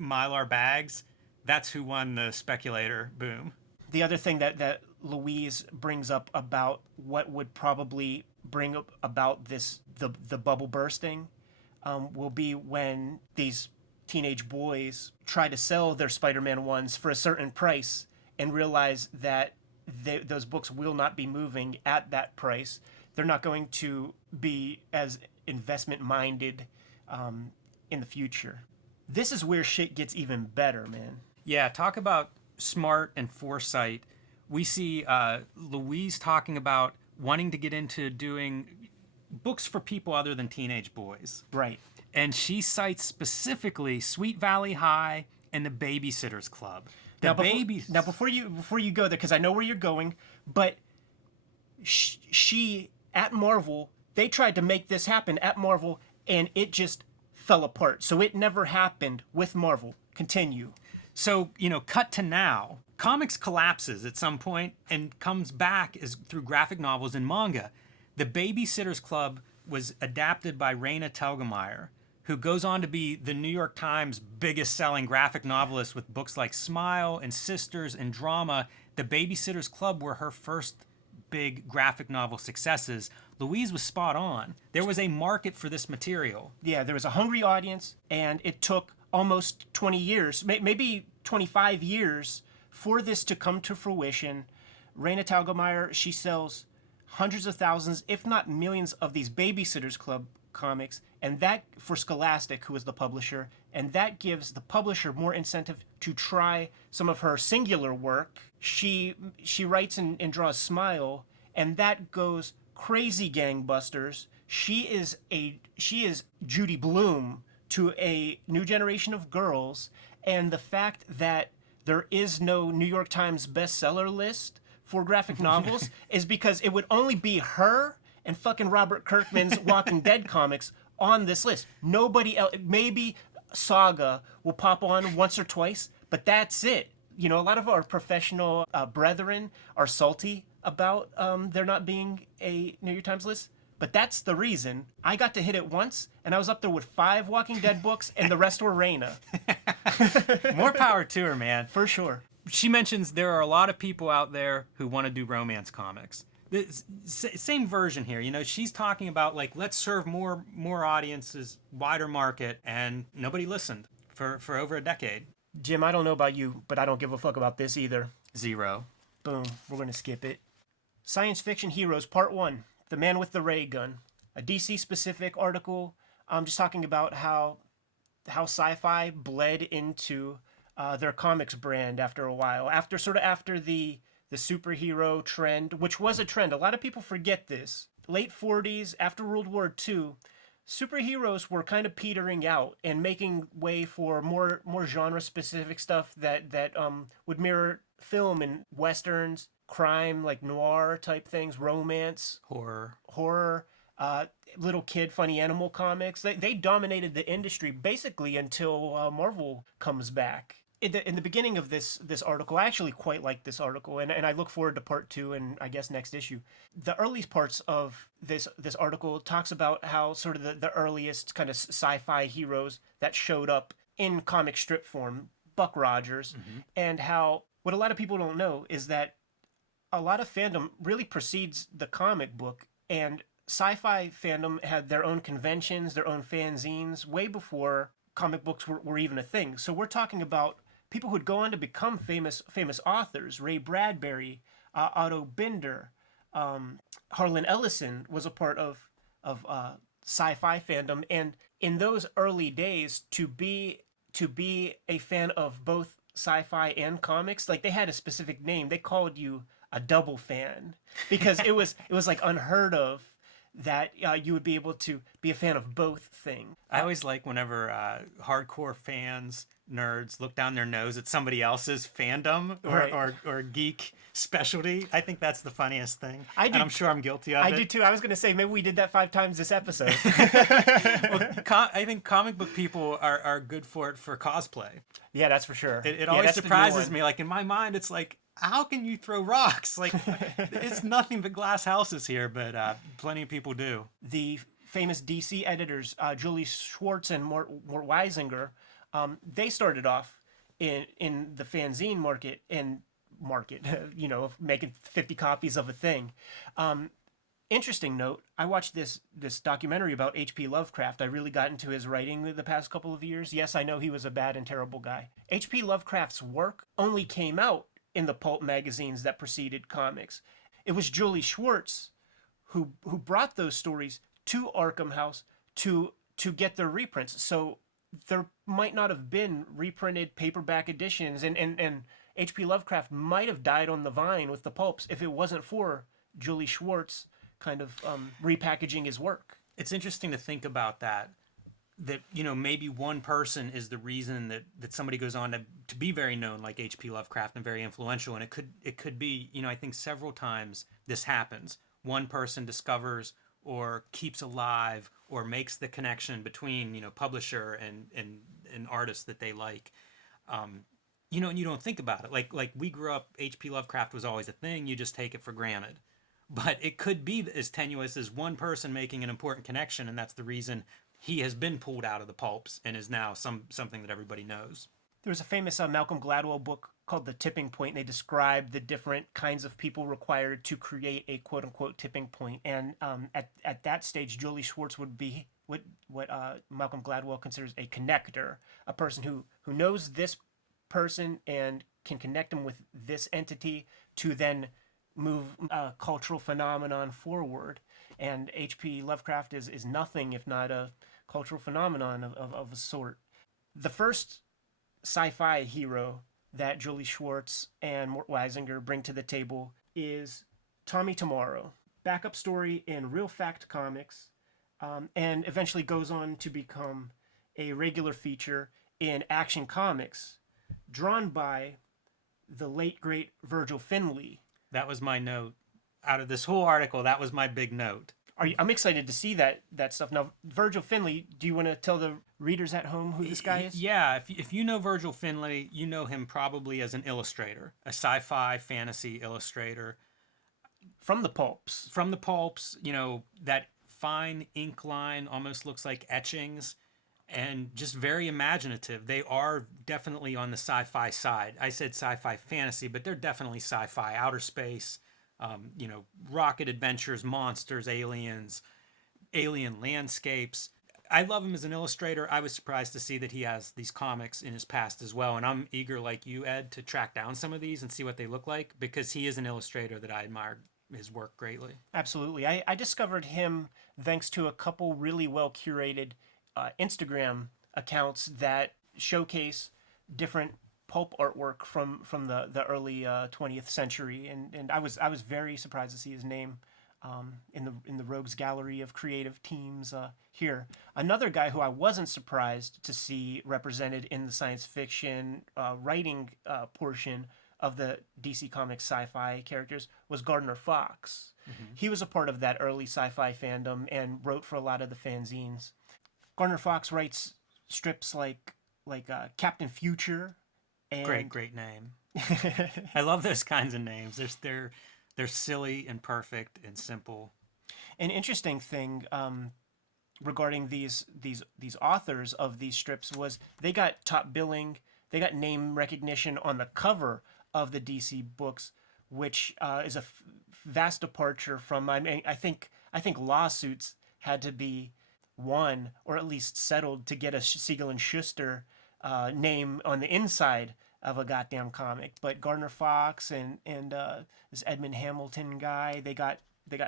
Mylar bags, that's who won the speculator boom. The other thing that Louise brings up about what would probably bring about the bubble bursting will be when these teenage boys try to sell their Spider-Man ones for a certain price and realize that those books will not be moving at that price. They're not going to be as investment-minded in the future. This is where shit gets even better, man. Yeah, talk about smart and foresight. We see Louise talking about wanting to get into doing books for people other than teenage boys. Right. And she cites specifically Sweet Valley High and the Babysitters Club. Now before you go there, because I know where you're going, but she at Marvel, they tried to make this happen at Marvel, and it just fell apart. So it never happened with Marvel. Continue. So, you know, cut to now. Comics collapses at some point and comes back as through graphic novels and manga. The Babysitters Club was adapted by Raina Telgemeier, who goes on to be the New York Times biggest selling graphic novelist with books like Smile and Sisters and Drama. The Babysitters Club were her first big graphic novel successes. Louise was spot on. There was a market for this material. Yeah, there was a hungry audience, and it took almost 20 years, maybe 25 years, for this to come to fruition. Raina Telgemeier, she sells hundreds of thousands, if not millions, of these Babysitters Club comics, and that for Scholastic, who is the publisher, and that gives the publisher more incentive to try some of her singular work. She writes and draws Smile, and that goes crazy gangbusters. she is Judy Blume to a new generation of girls, and the fact that there is no New York Times bestseller list for graphic novels is because it would only be her and fucking Robert Kirkman's Walking Dead comics on this list. Nobody else. Maybe Saga will pop on once or twice, but that's it. You know, a lot of our professional brethren are salty about there not being a New York Times list, but that's the reason. I got to hit it once, and I was up there with 5 Walking Dead books, and the rest were Raina. More power to her, man. For sure. She mentions there are a lot of people out there who want to do romance comics. The same version here, you know, she's talking about, like, let's serve more audiences, wider market, and nobody listened for over a decade. Jim, I don't know about you, but I don't give a fuck about this either. 0. Boom. We're going to skip it. Science Fiction Heroes Part 1, The Man with the Ray Gun. A DC-specific article just talking about how sci-fi bled into their comics brand after a while. After the superhero trend, which was a trend. A lot of people forget this. Late 40s, after World War II, superheroes were kind of petering out and making way for more genre-specific stuff that would mirror film and westerns, crime, like noir type things, romance, horror, little kid funny animal comics. They dominated the industry basically until Marvel comes back. In the beginning of this article, I actually quite like this article, and I look forward to part 2 and I guess next issue. The earliest parts of this article talks about how sort of the earliest kind of sci-fi heroes that showed up in comic strip form, Buck Rogers, and how what a lot of people don't know is that a lot of fandom really precedes the comic book, and sci-fi fandom had their own conventions, their own fanzines, way before comic books were even a thing. So we're talking about people who'd go on to become famous authors. Ray Bradbury, Otto Binder, Harlan Ellison was a part of sci-fi fandom, and in those early days, to be a fan of both sci-fi and comics, like they had a specific name. They called you a double fan because it was like unheard of that you would be able to be a fan of both things. I always like whenever hardcore fans, nerds, look down their nose at somebody else's fandom or geek specialty. I think that's the funniest thing. And I'm sure I'm guilty of it. I do too. I was going to say, maybe we did that 5 times this episode. I think comic book people are good for it for cosplay. Yeah, that's for sure. It always surprises me. Like, in my mind, it's like, how can you throw rocks? Like, it's nothing but glass houses here, but plenty of people do. The famous DC editors, Julie Schwartz and Mort Weisinger, they started off in the fanzine market, you know, making 50 copies of a thing. Interesting note, I watched this documentary about H.P. Lovecraft. I really got into his writing the past couple of years. Yes, I know he was a bad and terrible guy. H.P. Lovecraft's work only came out in the pulp magazines that preceded comics. It was Julie Schwartz who brought those stories to Arkham House to get their reprints. So there might not have been reprinted paperback editions, and H.P. Lovecraft might have died on the vine with the pulps if it wasn't for Julie Schwartz kind of repackaging his work. It's interesting to think about that, you know, maybe one person is the reason that somebody goes on to be very known like H.P. Lovecraft and very influential. And it could be, you know, I think several times this happens. One person discovers or keeps alive or makes the connection between, you know, publisher and an artist that they like. You know, and you don't think about it. Like we grew up, H.P. Lovecraft was always a thing. You just take it for granted. But it could be as tenuous as one person making an important connection, and that's the reason he has been pulled out of the pulps and is now something that everybody knows. There was a famous Malcolm Gladwell book called The Tipping Point, and they described the different kinds of people required to create a quote-unquote tipping point. And at that stage, Julie Schwartz would be what Malcolm Gladwell considers a connector, a person who knows this person and can connect them with this entity to then move a cultural phenomenon forward. And H.P. Lovecraft is nothing if not a cultural phenomenon of a sort. The first sci-fi hero that Julie Schwartz and Mort Weisinger bring to the table is Tommy Tomorrow. Backup story in Real Fact Comics. and eventually goes on to become a regular feature in Action Comics, drawn by the late great Virgil Finley. That was my note. Out of this whole article, that was my big note. I'm excited to see that stuff. Now, Virgil Finley, do you want to tell the readers at home who this guy is? Yeah, if you know Virgil Finley, you know him probably as an illustrator, a sci-fi fantasy illustrator. From the pulps. From the pulps, that fine ink line almost looks like etchings, and just very imaginative. They are definitely on the sci-fi side. I said sci-fi fantasy, but they're definitely sci-fi, outer space, rocket adventures, monsters, aliens, alien landscapes. I love him as an illustrator. I was surprised to see that he has these comics in his past as well, and I'm eager, like you, Ed, to track down some of these and see what they look like, because he is an illustrator that I admire his work greatly. Absolutely. I discovered him thanks to a couple really well curated Instagram accounts that showcase different pulp artwork from the early 20th century, and I was very surprised to see his name in the Rogues Gallery of creative teams here. Another guy who I wasn't surprised to see represented in the science fiction writing portion of the DC Comics sci-fi characters was Gardner Fox. Mm-hmm. He was a part of that early sci-fi fandom and wrote for a lot of the fanzines. Gardner Fox writes strips like Captain Future. And... Great name. I love those kinds of names. They're silly and perfect and simple. An interesting thing regarding these authors of these strips was they got top billing, they got name recognition on the cover of the DC books, which is a vast departure from. I mean, I think lawsuits had to be won or at least settled to get a Siegel and Schuster name on the inside of a goddamn comic. But Gardner Fox and this Edmund Hamilton guy, they got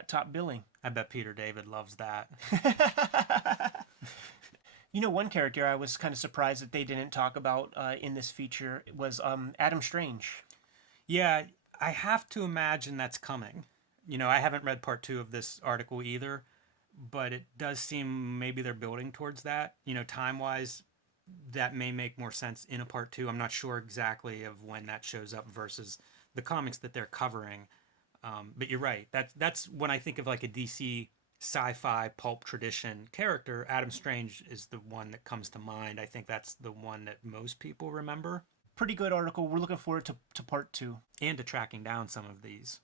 top billing. I bet Peter David loves that. One character I was kind of surprised that they didn't talk about in this feature was Adam Strange. Yeah, I have to imagine that's coming. I haven't read part 2 of this article either, but it does seem maybe they're building towards that. Time-wise, that may make more sense in a part 2. I'm not sure exactly of when that shows up versus the comics that they're covering. But you're right. That's when I think of like a DC sci-fi pulp tradition character. Adam Strange is the one that comes to mind. I think that's the one that most people remember. Pretty good article. We're looking forward to part 2. And to tracking down some of these.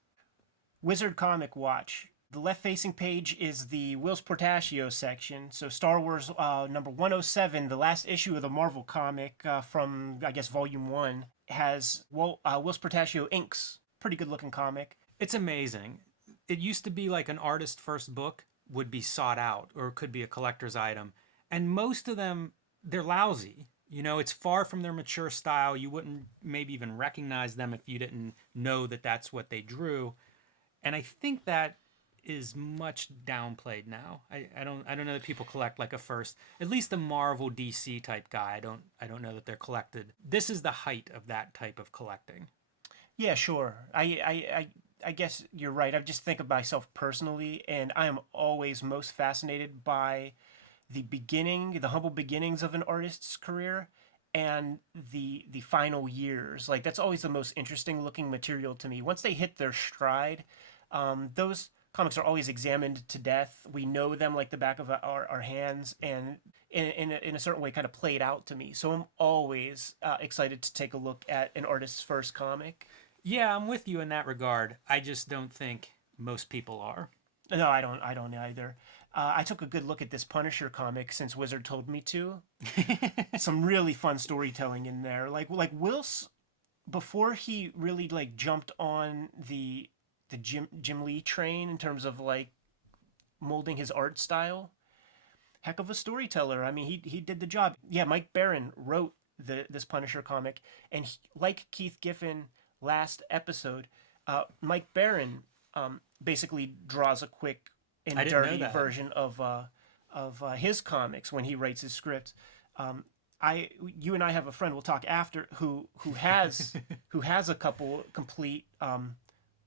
Wizard Comic Watch. The left-facing page is the Whilce Portacio section. So Star Wars number 107, the last issue of the Marvel comic from, I guess, Volume 1, has Whilce Portacio inks. Pretty good-looking comic. It's amazing. It used to be like an artist's first book would be sought out or could be a collector's item. And most of them, they're lousy. It's far from their mature style. You wouldn't maybe even recognize them if you didn't know that that's what they drew. And I think that is much downplayed now. I don't know that people collect like a first, at least a Marvel DC type guy. I don't know that they're collected. This is the height of that type of collecting. Yeah, sure. I guess you're right. I just think of myself personally, and I am always most fascinated by the humble beginnings of an artist's career and the final years. Like, that's always the most interesting looking material to me. Once they hit their stride, those comics are always examined to death. We know them like the back of our hands, and in a certain way kind of played out to me. So I'm always excited to take a look at an artist's first comic. Yeah, I'm with you in that regard. I just don't think most people are. No, I don't either. I took a good look at this Punisher comic since Wizard told me to. Some really fun storytelling in there. Like Whilce, before he really like jumped on the Jim Lee train in terms of like molding his art style, heck of a storyteller. I mean, he did the job. Yeah, Mike Barron wrote this Punisher comic, and like Keith Giffen last episode, Mike Barron basically draws a quick and dirty version of his comics when he writes his scripts. You and I have a friend, we'll talk after, who has a couple complete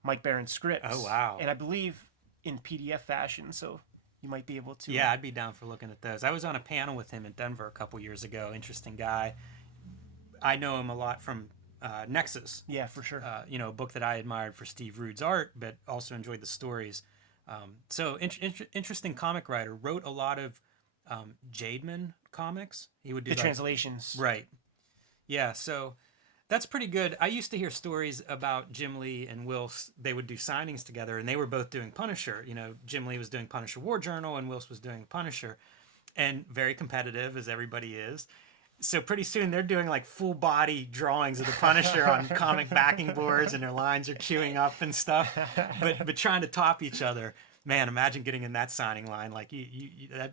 Mike Barron scripts. Oh wow! And I believe in PDF fashion. So You might be able to. Yeah, I'd be down for looking at those. I was on a panel with him in Denver a couple years ago. Interesting guy. I know him a lot from Nexus. Yeah, for sure. A book that I admired for Steve Rude's art, but also enjoyed the stories. Interesting comic writer. Wrote a lot of Jademan comics. He would do the translations. Right. Yeah, so that's pretty good. I used to hear stories about Jim Lee and Wills. They would do signings together, and they were both doing Punisher. Jim Lee was doing Punisher War Journal, and Wills was doing Punisher, and very competitive, as everybody is. So pretty soon they're doing like full body drawings of the Punisher on comic backing boards, and their lines are queuing up and stuff, but trying to top each other. Man, imagine getting in that signing line. Like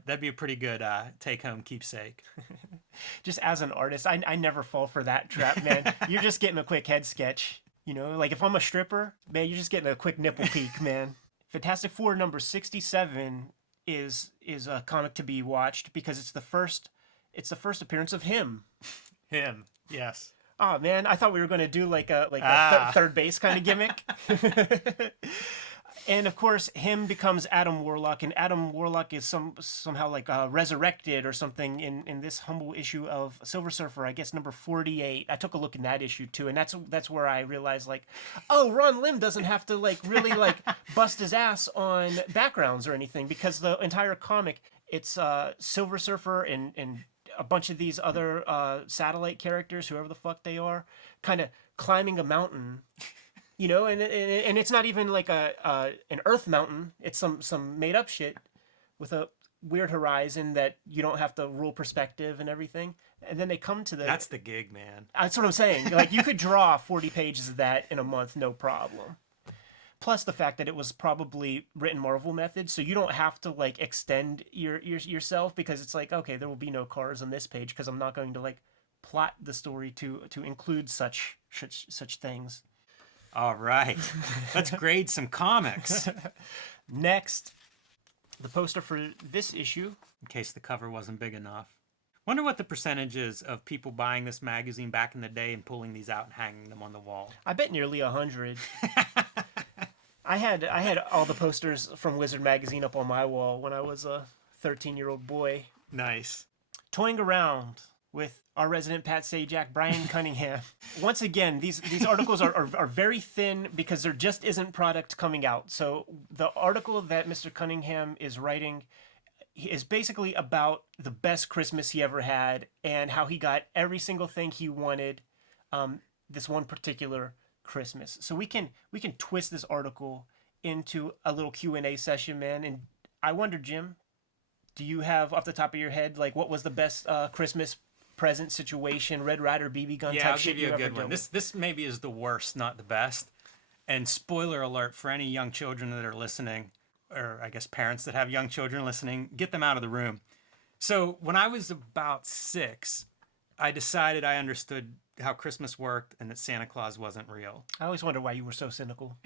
that'd be a pretty good take-home keepsake. Just as an artist, I never fall for that trap, man. You're just getting a quick head sketch. Like if I'm a stripper, man, you're just getting a quick nipple peek, man. Fantastic Four number 67 is a comic to be watched because it's the first appearance of him. Him, yes. Oh man, I thought we were going to do like a third base kind of gimmick. And of course, him becomes Adam Warlock, and Adam Warlock is somehow like resurrected or something in this humble issue of Silver Surfer, I guess number 48. I took a look in that issue too, and that's where I realized like, oh, Ron Lim doesn't have to like really like bust his ass on backgrounds or anything, because the entire comic, it's Silver Surfer and a bunch of these other satellite characters, whoever the fuck they are, kind of climbing a mountain. And it's not even like an Earth mountain. It's some made up shit with a weird horizon that you don't have to rule perspective and everything. And then they come to That's the gig, man. That's what I'm saying. Like you could draw 40 pages of that in a month, no problem. Plus the fact that it was probably written Marvel method, so you don't have to like extend yourself, because it's like, okay, there will be no cars on this page because I'm not going to like plot the story to include such things. All right, let's grade some comics. Next, the poster for this issue. In case the cover wasn't big enough. Wonder what the percentage is of people buying this magazine back in the day and pulling these out and hanging them on the wall. I bet nearly 100. I had all the posters from Wizard Magazine up on my wall when I was a 13-year-old boy. Nice. Toying around with our resident Pat Sajak, Brian Cunningham. Once again, these articles are very thin because there just isn't product coming out. So the article that Mr. Cunningham is writing is basically about the best Christmas he ever had and how he got every single thing he wanted this one particular Christmas. So we can twist this article into a little Q&A session, man. And I wonder, Jim, do you have off the top of your head like what was the best Christmas present situation, Red Ryder BB gun type shit you ever done? Yeah, I'll give you a good one. This maybe is the worst, not the best. And spoiler alert for any young children that are listening, or I guess parents that have young children listening, get them out of the room. So when I was about 6, I decided I understood how Christmas worked and that Santa Claus wasn't real. I always wondered why you were so cynical.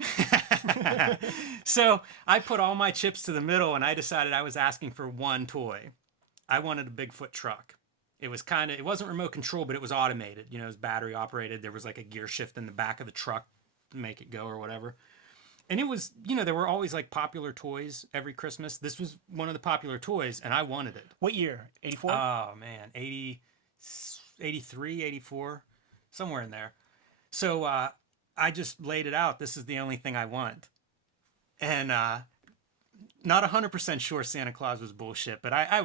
So I put all my chips to the middle and I decided I was asking for one toy. I wanted a Bigfoot truck. It wasn't remote control, but it was automated. It was battery operated. There was like a gear shift in the back of the truck to make it go or whatever. And it was, there were always like popular toys every Christmas. This was one of the popular toys and I wanted it. What year? 84? Oh man, 83, 84, somewhere in there. So I just laid it out. This is the only thing I want. And not 100% sure Santa Claus was bullshit, but I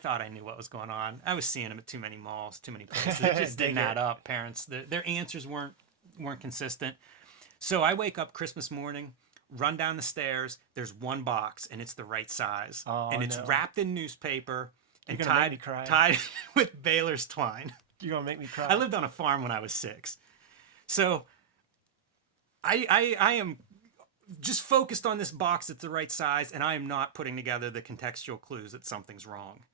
thought I knew what was going on. I was seeing him at too many malls, too many places. It just didn't add up. Parents, their answers weren't consistent. So I wake up Christmas morning, run down the stairs. There's one box, and it's the right size, and it's wrapped in newspaper and tied with Baylor's twine. You're gonna make me cry. I lived on a farm when I was 6, so I am just focused on this box that's the right size, and I am not putting together the contextual clues that something's wrong.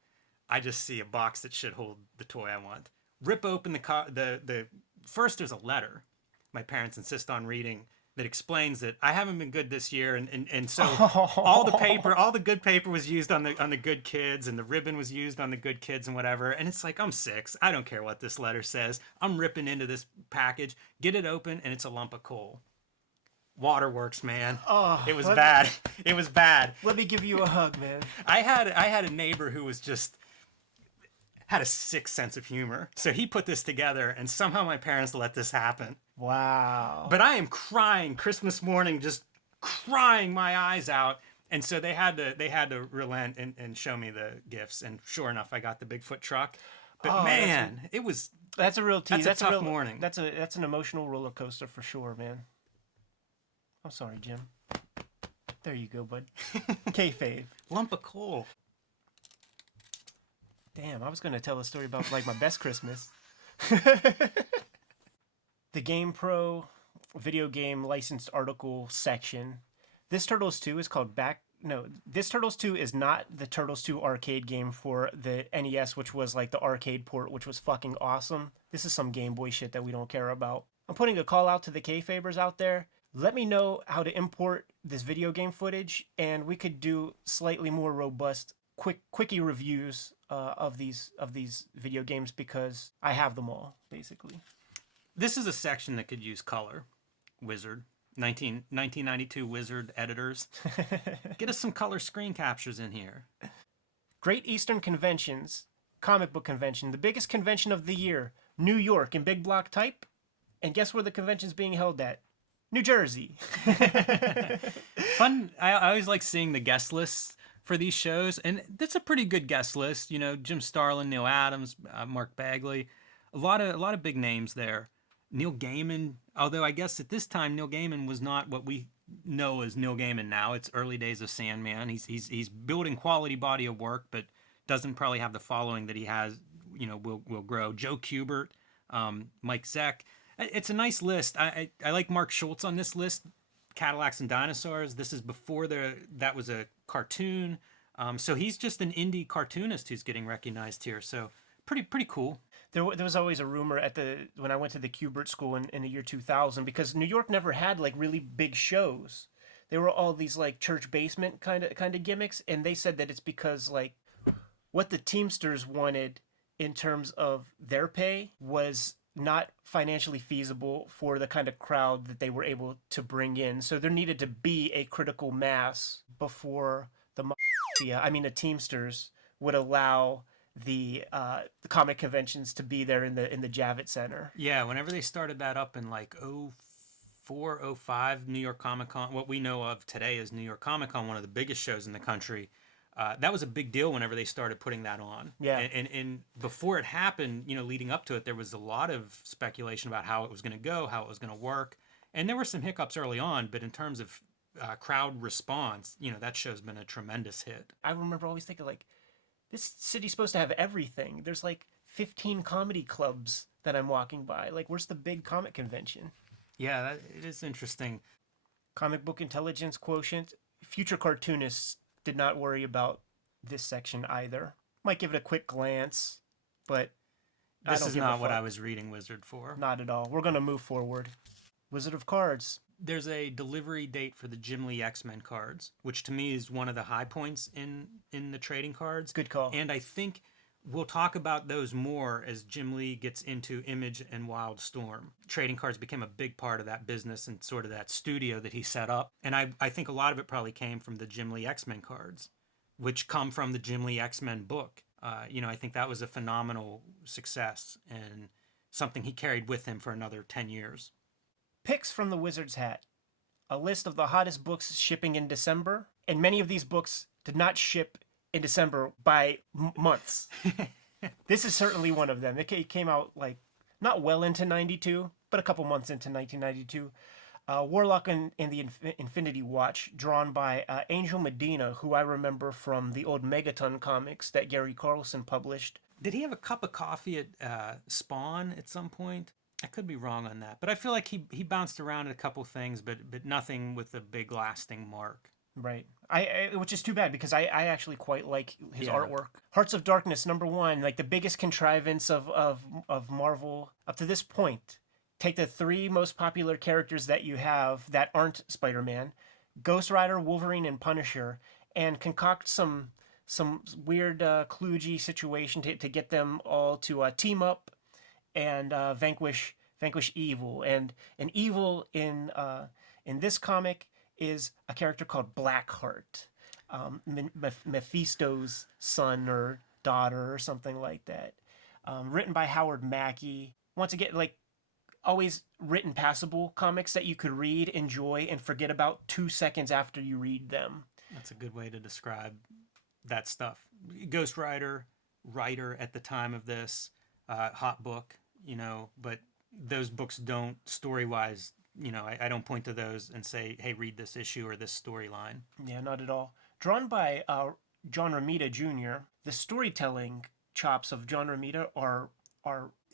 I just see a box that should hold the toy I want. Rip open the first there's a letter my parents insist on reading that explains that I haven't been good this year, and so all the good paper was used on the good kids, and the ribbon was used on the good kids and whatever. And it's like, I'm 6. I don't care what this letter says. I'm ripping into this package, get it open, and it's a lump of coal. Waterworks, man. Oh, It was bad. It was bad. Let me give you a hug, man. I had a neighbor who was just had a sick sense of humor. So he put this together, and somehow my parents let this happen. Wow. But I am crying Christmas morning, just crying my eyes out. And so they had to relent and show me the gifts. And sure enough, I got the Bigfoot truck. But man, that's a real tease. That's a tough real morning. That's an emotional roller coaster for sure, man. I'm sorry, Jim. There you go, bud. Kayfabe. Lump of coal. Damn, I was going to tell a story about like my best Christmas. The Game Pro video game licensed article section. This Turtles 2 is called This Turtles 2 is not the Turtles 2 arcade game for the NES, which was like the arcade port, which was fucking awesome. This is some Game Boy shit that we don't care about. I'm putting a call out to the Kayfabers out there. Let me know how to import this video game footage, and we could do slightly more robust, quickie reviews of these video games because I have them all, basically. This is a section that could use color. Wizard. 1992 Wizard editors. Get us some color screen captures in here. Great Eastern Conventions, comic book convention, the biggest convention of the year, New York in big block type. And guess where the convention's being held at? New Jersey. Fun. I always like seeing the guest lists for these shows, and that's a pretty good guest list. You know, Jim Starlin, Neil Adams, Mark Bagley, a lot of big names there. Neil Gaiman, although I guess at this time Neil Gaiman was not what we know as Neil Gaiman now. It's early days of Sandman. He's building quality body of work, but doesn't probably have the following that he has. You know, will grow. Joe Kubert, Mike Zeck. It's a nice list. I like Mark Schultz on this list. Cadillacs and Dinosaurs. This is before that was a cartoon. So he's just an indie cartoonist who's getting recognized here. So pretty cool. There was always a rumor when I went to the Kubert School in the year 2000, because New York never had like really big shows. They were all these like church basement kind of gimmicks, and they said that it's because like what the Teamsters wanted in terms of their pay was not financially feasible for the kind of crowd that they were able to bring in. So there needed to be a critical mass before the Teamsters would allow the comic conventions to be there in the Javits Center. Yeah, whenever they started that up in like 04, 05, New York Comic Con, what we know of today as New York Comic Con, one of the biggest shows in the country. That was a big deal whenever they started putting that on. Yeah. And before it happened, you know, leading up to it, there was a lot of speculation about how it was going to go, how it was going to work. And there were some hiccups early on, but in terms of crowd response, you know, that show's been a tremendous hit. I remember always thinking, like, this city's supposed to have everything. There's like 15 comedy clubs that I'm walking by. Like, where's the big comic convention? Yeah, it is interesting. Comic book intelligence quotient. Future cartoonists did not worry about this section either. Might give it a quick glance, but this is not what I was reading Wizard for. Not at all. We're going to move forward. Wizard of Cards. There's a delivery date for the Jim Lee X-Men cards, which to me is one of the high points in the trading cards. Good call. And I think we'll talk about those more as Jim Lee gets into Image and Wildstorm. Trading cards became a big part of that business and sort of that studio that he set up. And I think a lot of it probably came from the Jim Lee X-Men cards, which come from the Jim Lee X-Men book. You know, I think that was a phenomenal success and something he carried with him for another 10 years. Picks from the Wizard's Hat. A list of the hottest books shipping in December. And many of these books did not ship in December by months. This is certainly one of them. It came out like not well into 92, but a couple months into 1992. Warlock and the Infinity Watch, drawn by Angel Medina, who I remember from the old Megaton comics that Gary Carlson published. Did he have a cup of coffee at Spawn at some point? I could be wrong on that, but I feel like he bounced around in a couple things, but nothing with a big lasting mark. Right. Which is too bad because I actually quite like his artwork. Hearts of Darkness, #1, like the biggest contrivance of Marvel up to this point. Take the 3 most popular characters that you have that aren't Spider-Man, Ghost Rider, Wolverine, and Punisher, and concoct some weird kludgy situation to get them all to team up and vanquish evil. And evil in in this comic is a character called Blackheart, Mephisto's son or daughter or something like that. Written by Howard Mackey. Once again, like always written passable comics that you could read, enjoy, and forget about 2 seconds after you read them. That's a good way to describe that stuff. Ghost Rider, writer at the time of this, hot book, but those books don't, story-wise, I don't point to those and say, hey, read this issue or this storyline. Yeah, not at all. Drawn by John Romita Jr., the storytelling chops of John Romita are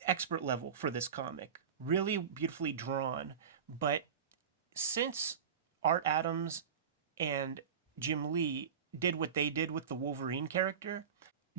expert level for this comic. Really beautifully drawn. But since Art Adams and Jim Lee did what they did with the Wolverine character,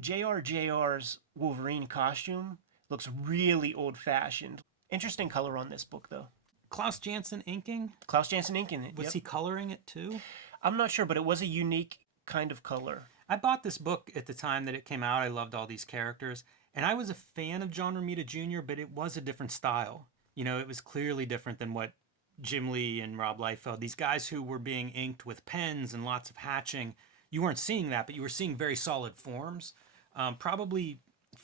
JR's Wolverine costume looks really old-fashioned. Interesting color on this book, though. Klaus Janson inking? Klaus Janson inking it. Was he coloring it too? I'm not sure, but it was a unique kind of color. I bought this book at the time that it came out. I loved all these characters. And I was a fan of John Romita Jr., but it was a different style. It was clearly different than what Jim Lee and Rob Liefeld, these guys who were being inked with pens and lots of hatching, you weren't seeing that, but you were seeing very solid forms. Probably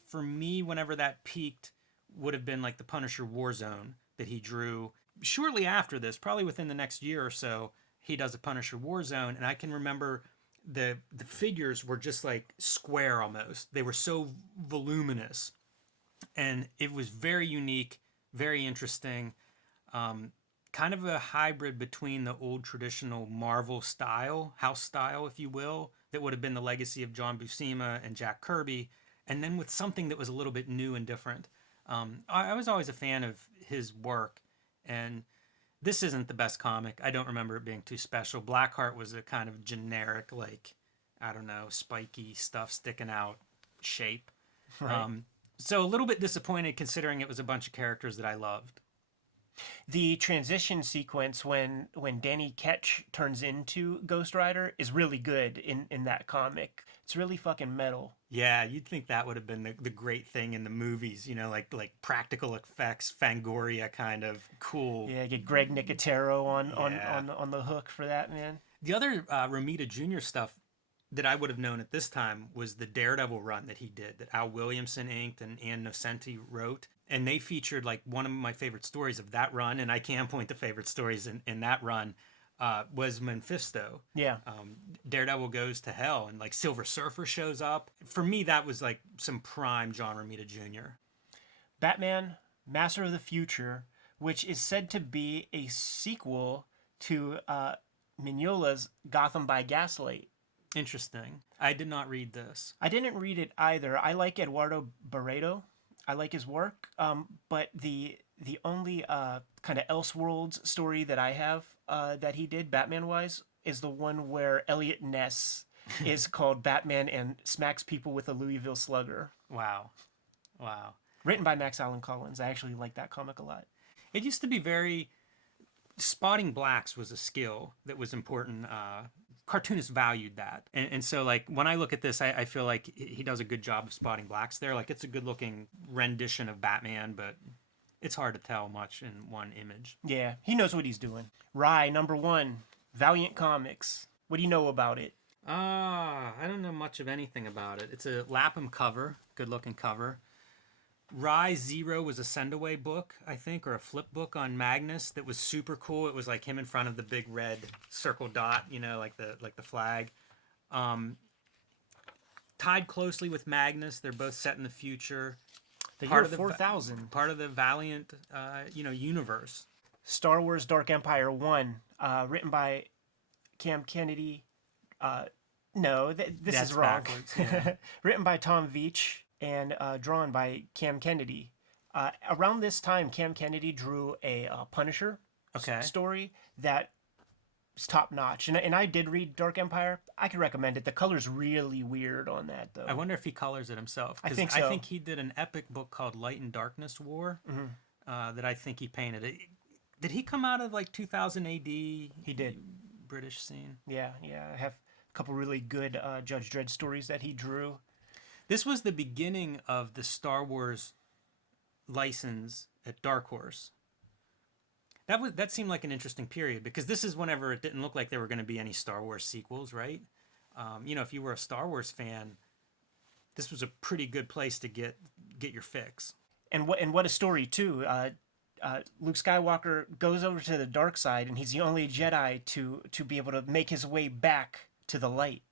for me, whenever that peaked, would have been like the Punisher Warzone that he drew. Shortly after this, probably within the next year or so, he does a Punisher Warzone, and I can remember the figures were just like square almost. They were so voluminous, and it was very unique, very interesting. Kind of a hybrid between the old traditional Marvel style, house style, if you will, that would have been the legacy of John Buscema and Jack Kirby, and then with something that was a little bit new and different. I was always a fan of his work, and this isn't the best comic. I don't remember it being too special. Blackheart was a kind of generic, like, I don't know, spiky stuff sticking out shape. Right. So a little bit disappointed considering it was a bunch of characters that I loved. The transition sequence when Danny Ketch turns into Ghost Rider is really good in that comic. It's really fucking metal. Yeah, you'd think that would have been the great thing in the movies, like practical effects, Fangoria kind of cool. Yeah, get Greg Nicotero on the hook for that, man. The other Romita Jr. stuff that I would have known at this time was the Daredevil run that he did, that Al Williamson inked and Ann Nocenti wrote. And they featured like one of my favorite stories of that run, and I can point to favorite stories in that run, was Mephisto. Yeah. Daredevil goes to hell, and like Silver Surfer shows up. For me, that was like some prime John Romita Jr. Batman, Master of the Future, which is said to be a sequel to Mignola's Gotham by Gaslight. Interesting. I did not read this. I didn't read it either. I like Eduardo Barreto. I like his work, but the only kind of Elseworlds story that I have that he did Batman-wise is the one where Elliot Ness is called Batman and smacks people with a Louisville Slugger. Wow. Written by Max Allan Collins. I actually like that comic a lot. It used to be very... Spotting blacks was a skill that was important. Cartoonists valued that. And so, like, when I look at this, I feel like he does a good job of spotting blacks there. Like, it's a good-looking rendition of Batman, but it's hard to tell much in one image. Yeah, he knows what he's doing. Rye, #1, Valiant Comics. What do you know about it? I don't know much of anything about it. It's a Lapham cover, good-looking cover. Rye Zero was a send-away book, I think, or a flip book on Magnus that was super cool. It was like him in front of the big red circle dot, like the flag. Tied closely with Magnus, they're both set in the future. The year 4000. Part of the Valiant, universe. Star Wars Dark Empire 1, written by Cam Kennedy. This is wrong. Yeah. Written by Tom Veitch and drawn by Cam Kennedy. Around this time, Cam Kennedy drew a Punisher story that was top notch. And I did read Dark Empire. I could recommend it. The color's really weird on that, though. I wonder if he colors it himself. I think so. I think he did an epic book called Light and Darkness War that I think he painted. Did he come out of like 2000 AD? He did. British scene. Yeah. I have a couple really good Judge Dredd stories that he drew. This was the beginning of the Star Wars license at Dark Horse. That seemed like an interesting period because this is whenever it didn't look like there were going to be any Star Wars sequels, right? If you were a Star Wars fan, this was a pretty good place to get your fix. And what a story too. Luke Skywalker goes over to the dark side, and he's the only Jedi to be able to make his way back to the light.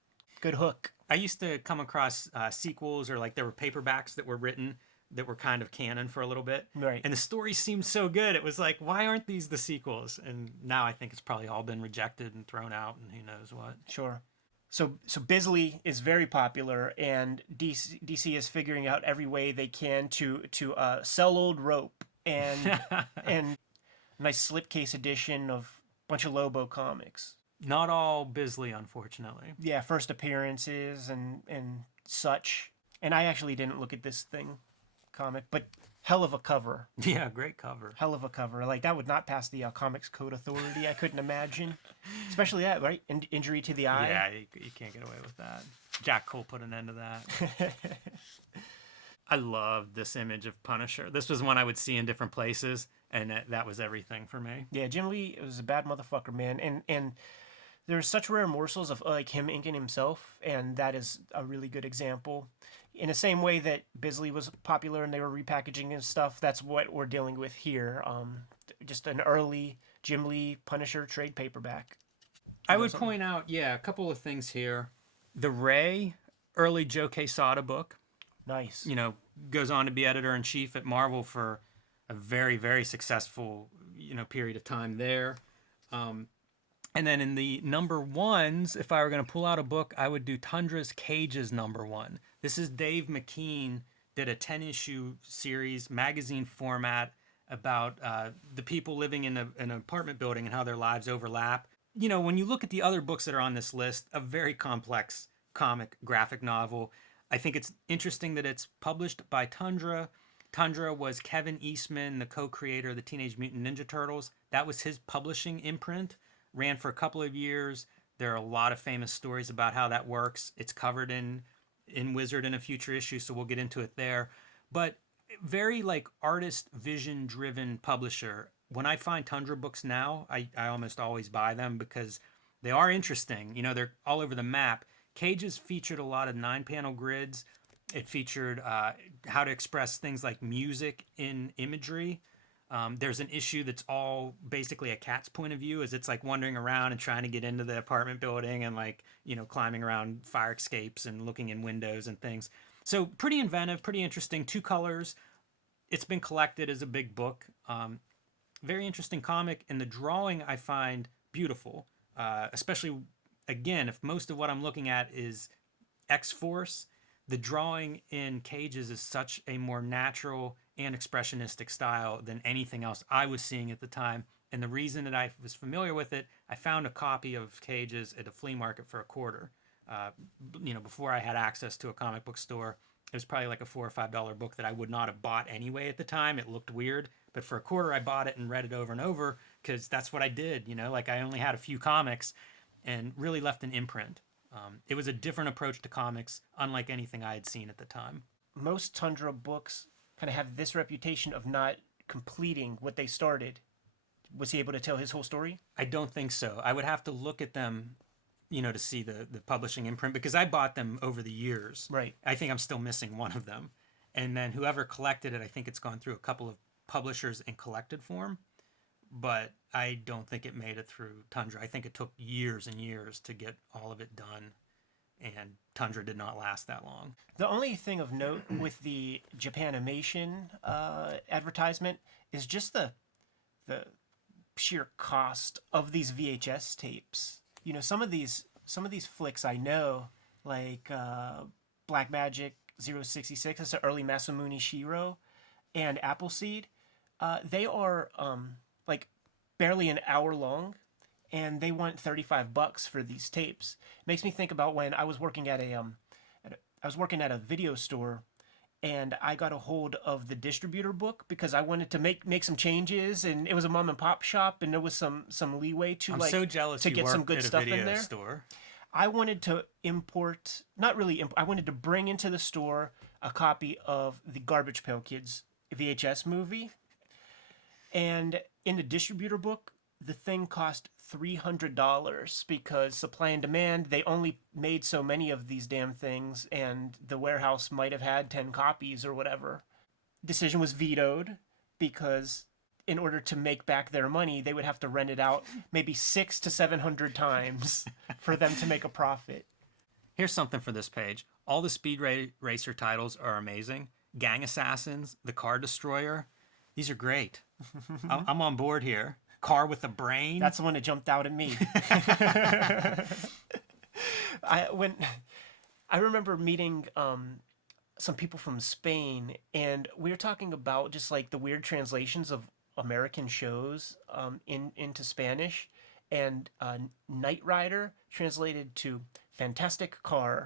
Good hook. I used to come across sequels, or like there were paperbacks that were written that were kind of canon for a little bit. Right. And the story seemed so good. It was like, why aren't these the sequels? And now I think it's probably all been rejected and thrown out and who knows what. Sure. So Bisley is very popular, and DC is figuring out every way they can to sell old rope and and nice slipcase edition of a bunch of Lobo comics. Not all Bisley, unfortunately. Yeah, first appearances and such. And I actually didn't look at this comic, but hell of a cover. Yeah, great cover. Hell of a cover. Like, that would not pass the Comics Code Authority. I couldn't imagine. Especially that, right? Injury to the eye. Yeah, you can't get away with that. Jack Cole put an end to that. I love this image of Punisher. This was one I would see in different places, and that was everything for me. Yeah, Jim Lee was a bad motherfucker, man. And there's such rare morsels of like him inking himself, and that is a really good example. In the same way that Bisley was popular and they were repackaging his stuff, that's what we're dealing with here. Just an early Jim Lee Punisher trade paperback. I would point out, a couple of things here. The Ray early Joe Quesada book. Nice. Goes on to be editor-in-chief at Marvel for a very, very successful, period of time there. And then in the number ones, if I were going to pull out a book, I would do Tundra's Cage's number one. This is Dave McKean did a 10-issue series, magazine format, about the people living in an apartment building and how their lives overlap. When you look at the other books that are on this list, a very complex comic graphic novel. I think it's interesting that it's published by Tundra. Tundra was Kevin Eastman, the co-creator of the Teenage Mutant Ninja Turtles. That was his publishing imprint. Ran for a couple of years. There are a lot of famous stories about how that works. It's covered in Wizard in a future issue, so we'll get into it there. But very like artist vision driven publisher. When I find Tundra books now, I almost always buy them because they are interesting. They're all over the map. Cage's featured a lot of 9-panel grids. It featured how to express things like music in imagery. There's an issue that's all basically a cat's point of view, as it's like wandering around and trying to get into the apartment building and like, climbing around fire escapes and looking in windows and things. So pretty inventive, pretty interesting. 2 colors. It's been collected as a big book. Very interesting comic. And the drawing I find beautiful, especially, again, if most of what I'm looking at is X-Force, the drawing in Cage's is such a more natural and expressionistic style than anything else I was seeing at the time. And the reason that I was familiar with it, I found a copy of Cage's at a flea market for $0.25. Before I had access to a comic book store. It was probably like a $4 or $5 book that I would not have bought anyway at the time. It looked weird, but for $0.25 I bought it and read it over and over because that's what I did. Like I only had a few comics and really left an imprint. It was a different approach to comics, unlike anything I had seen at the time. Most Tundra books kind of have this reputation of not completing what they started. Was he able to tell his whole story? I don't think so. I would have to look at them, to see the publishing imprint because I bought them over the years. Right. I think I'm still missing one of them. And then whoever collected it, I think it's gone through a couple of publishers in collected form. But I don't think it made it through Tundra. I think it took years and years to get all of it done. And Tundra did not last that long. The only thing of note with the Japanimation advertisement is just the sheer cost of these VHS tapes. Some of these flicks I know, like Black Magic 066, that's the early Masamune Shiro, and Appleseed, they are like barely an hour long, and they want $35 for these tapes. Makes me think about when I was working at a video store, and I got a hold of the distributor book because I wanted to make some changes, and it was a mom and pop shop, and there was some leeway to I'm so jealous to you get some worked good at a stuff video in there. Store. I wanted to I wanted to bring into the store a copy of the Garbage Pail Kids VHS movie. And In the distributor book, the thing cost $300 because supply and demand, they only made so many of these damn things, and the warehouse might have had 10 copies or whatever. Decision was vetoed because in order to make back their money, they would have to rent it out maybe 600 to 700 times for them to make a profit. Here's something for this page. All the Speed Racer titles are amazing. Gang Assassins, The Car Destroyer. These are great. I'm on board here. Car with a Brain. That's the one that jumped out at me. I remember meeting some people from Spain, and we were talking about just like the weird translations of American shows into Spanish, and Knight Rider translated to Fantastic Car.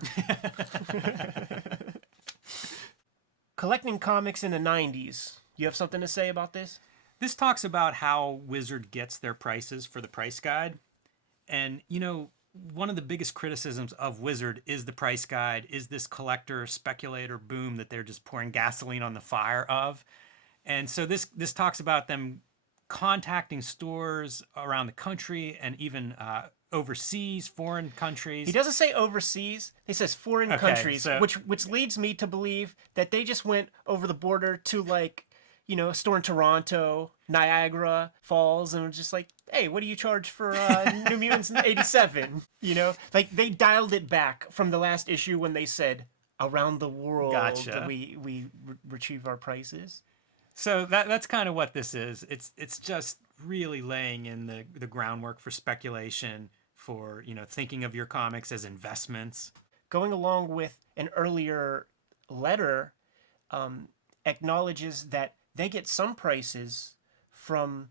Collecting comics in the 90s. You have something to say about this? This talks about how Wizard gets their prices for the price guide. And, you know, one of the biggest criticisms of Wizard is the price guide, is this collector, speculator boom that they're just pouring gasoline on the fire of. And so this talks about them contacting stores around the country and even overseas, foreign countries. He doesn't say overseas. He says foreign countries, so, which leads me to believe that they just went over the border to, like, you know, a store in Toronto, Niagara Falls, and was just like, hey, what do you charge for New Mutants 87? You know, like they dialed it back from the last issue when they said around the world. Gotcha. We retrieve our prices. So that's kind of what this is. It's just really laying in the groundwork for speculation, for, you know, thinking of your comics as investments. Going along with an earlier letter, acknowledges that they get some prices from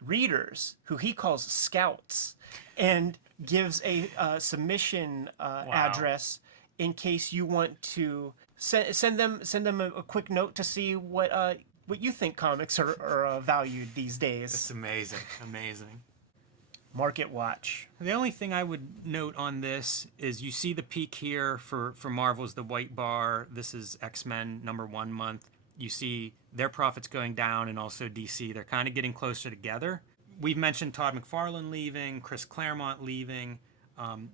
readers who he calls scouts, and gives a submission address in case you want to send them a quick note to see what you think comics are valued these days. It's amazing. Market watch. The only thing I would note on this is you see the peak here for Marvel's the white bar. This is X-Men #1 month. You see their profits going down, and also DC. They're kind of getting closer together. We've mentioned Todd McFarlane leaving, Chris Claremont leaving.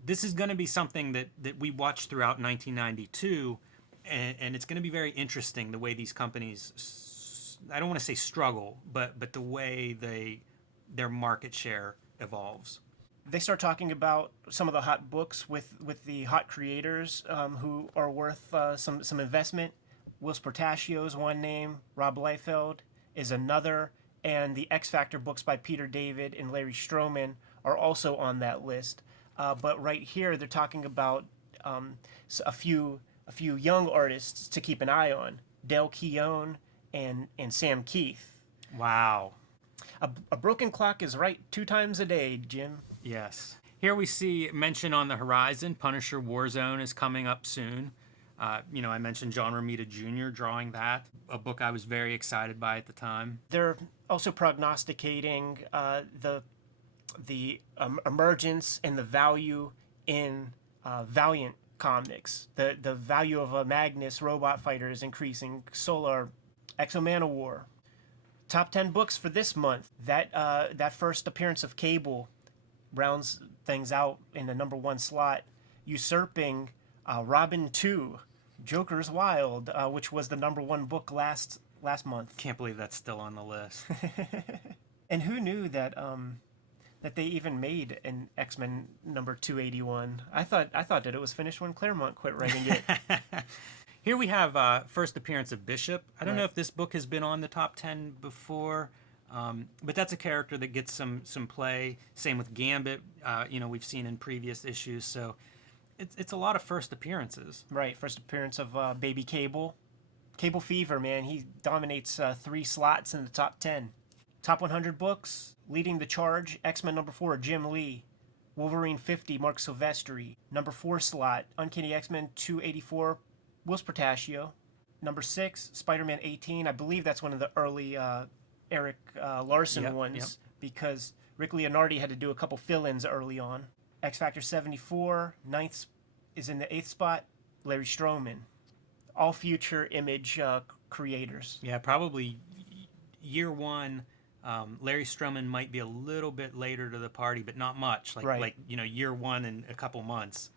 This is going to be something that we watched throughout 1992, and it's going to be very interesting the way these companies, I don't want to say struggle, but the way their market share evolves. They start talking about some of the hot books with the hot creators who are worth some investment. Will Portaccio is one name. Rob Liefeld is another. And the X Factor books by Peter David and Larry Stroman are also on that list. But right here, they're talking about a few young artists to keep an eye on. Dale Keown and Sam Keith. Wow. A broken clock is right 2 times a day, Jim. Yes. Here we see mention on the horizon. Punisher Warzone is coming up soon. I mentioned John Romita Jr. drawing that, a book I was very excited by at the time. They're also prognosticating the emergence and the value in Valiant comics. The value of a Magnus robot fighter is increasing. Solar, Exo-Manowar. Top 10 books for this month. That first appearance of Cable rounds things out in the #1 slot, usurping Robin 2. Joker's Wild, which was the #1 book last month. Can't believe that's still on the list. And who knew that they even made an X-Men #281? I thought that it was finished when Claremont quit writing it. Here we have first appearance of Bishop. I don't Right. know if this book has been on the top 10 before, but that's a character that gets some play. Same with Gambit. We've seen in previous issues. So it's a lot of first appearances. Right, first appearance of Baby Cable. Cable Fever, man. He dominates 3 slots in the top 10. Top 100 books, leading the charge, X-Men #4, Jim Lee. Wolverine 50, Mark Silvestri. #4 slot, Uncanny X-Men 284, Will Portaccio. #6, Spider-Man 18. I believe that's one of the early Eric Larson ones, because Rick Leonardi had to do a couple fill-ins early on. X Factor 74, 9th is in the 8th spot, Larry Stroman. All future Image creators. Yeah, probably year one Larry Stroman might be a little bit later to the party, but not much. Right. Year one in a couple months.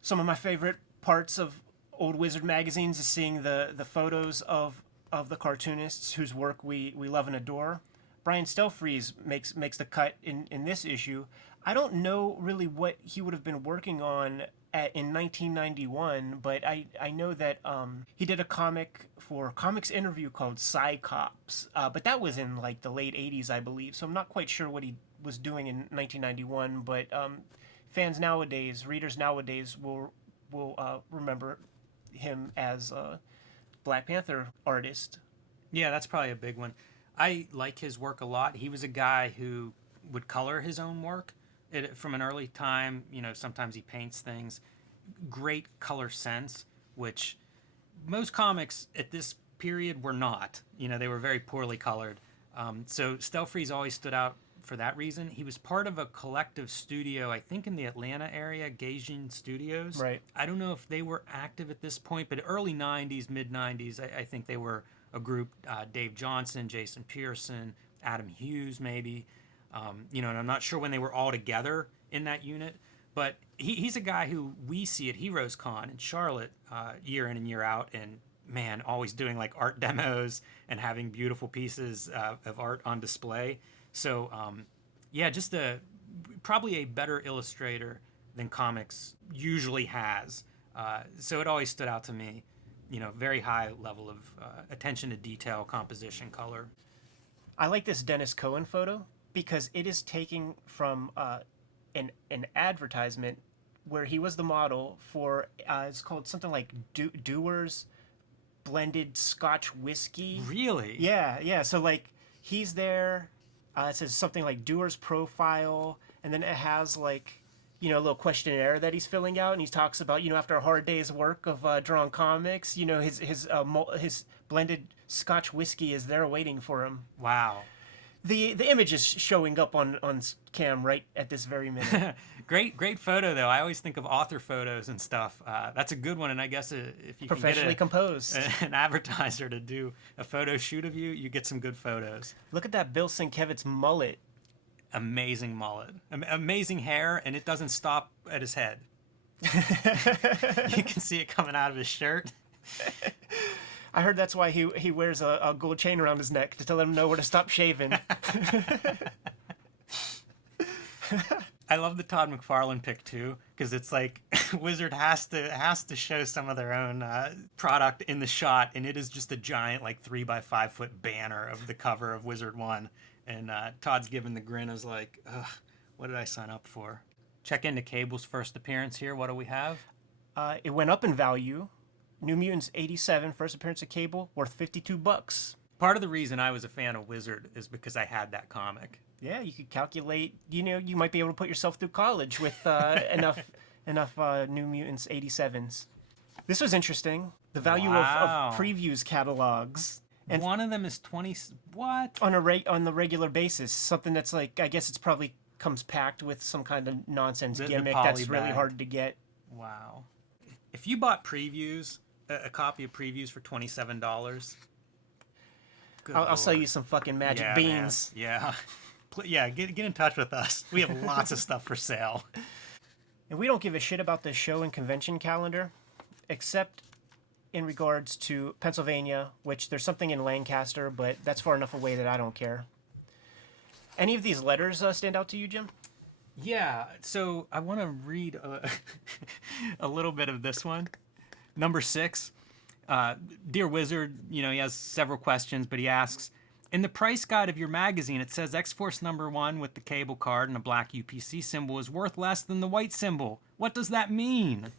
Some of my favorite parts of old Wizard magazines is seeing the photos of the cartoonists whose work we love and adore. Brian Stelfreeze makes the cut in this issue. I don't know really what he would have been working on in 1991, but I know that he did a comic for Comics Interview called Psycops, but that was in like the late 80s, I believe, so I'm not quite sure what he was doing in 1991, but fans nowadays, readers nowadays will remember him as a Black Panther artist. Yeah, that's probably a big one. I like his work a lot. He was a guy who would color his own work from an early time. Sometimes he paints things. Great color sense, which most comics at this period were not. They were very poorly colored. So Stelfreeze always stood out for that reason. He was part of a collective studio, I think in the Atlanta area, Gaijin Studios. Right. I don't know if they were active at this point, but early 90s, mid 90s, I think they were a group. Dave Johnson, Jason Pearson, Adam Hughes, maybe. And I'm not sure when they were all together in that unit, but he's a guy who we see at Heroes Con in Charlotte year in and year out, and man, always doing like art demos and having beautiful pieces of art on display. So, just probably a better illustrator than comics usually has. So it always stood out to me. Very high level of attention to detail, composition, color. I like this Dennis Cohen photo because it is taken from an advertisement where he was the model for, it's called something like Dewar's Blended Scotch Whiskey. Really? Yeah. So, like, he's there. It says something like Dewar's profile, and then it has, like, a little questionnaire that he's filling out, and he talks about, after a hard day's work of drawing comics, his blended Scotch whiskey is there waiting for him. Wow. The image is showing up on cam right at this very minute. Great photo though. I always think of author photos and stuff. That's a good one, and I guess if you Professionally composed, an advertiser to do a photo shoot of you, you get some good photos. Look at that Bill Sienkiewicz mullet. Amazing mullet, amazing hair, and it doesn't stop at his head. You can see it coming out of his shirt. I heard that's why he wears a gold chain around his neck to let him know where to stop shaving. I love the Todd McFarlane pick too, because it's like Wizard has to show some of their own product in the shot, and it is just a giant like 3x5 foot banner of the cover of Wizard 1. And Todd's giving the grin as like, ugh, what did I sign up for? Check into Cable's first appearance here. What do we have? It went up in value. New Mutants 87, first appearance of Cable, worth $52. Part of the reason I was a fan of Wizard is because I had that comic. Yeah, you could calculate, you might be able to put yourself through college with enough New Mutants 87s. This was interesting. The value of previews catalogs. And one of them is 20. What? On the regular basis, something that's like, I guess it's probably comes packed with some kind of nonsense gimmick that's really hard to get. Wow. If you bought previews, a copy of previews for $27, I'll sell you some fucking magic beans. Man. Yeah, get in touch with us. We have lots of stuff for sale. And we don't give a shit about the show and convention calendar, except in regards to Pennsylvania, which there's something in Lancaster, but that's far enough away that I don't care. Any of these letters stand out to you, Jim? Yeah, so I want to read a little bit of this one. Number 6. Dear Wizard, he has several questions, but he asks, in the price guide of your magazine, it says X-Force number 1 with the Cable card and a black UPC symbol is worth less than the white symbol. What does that mean?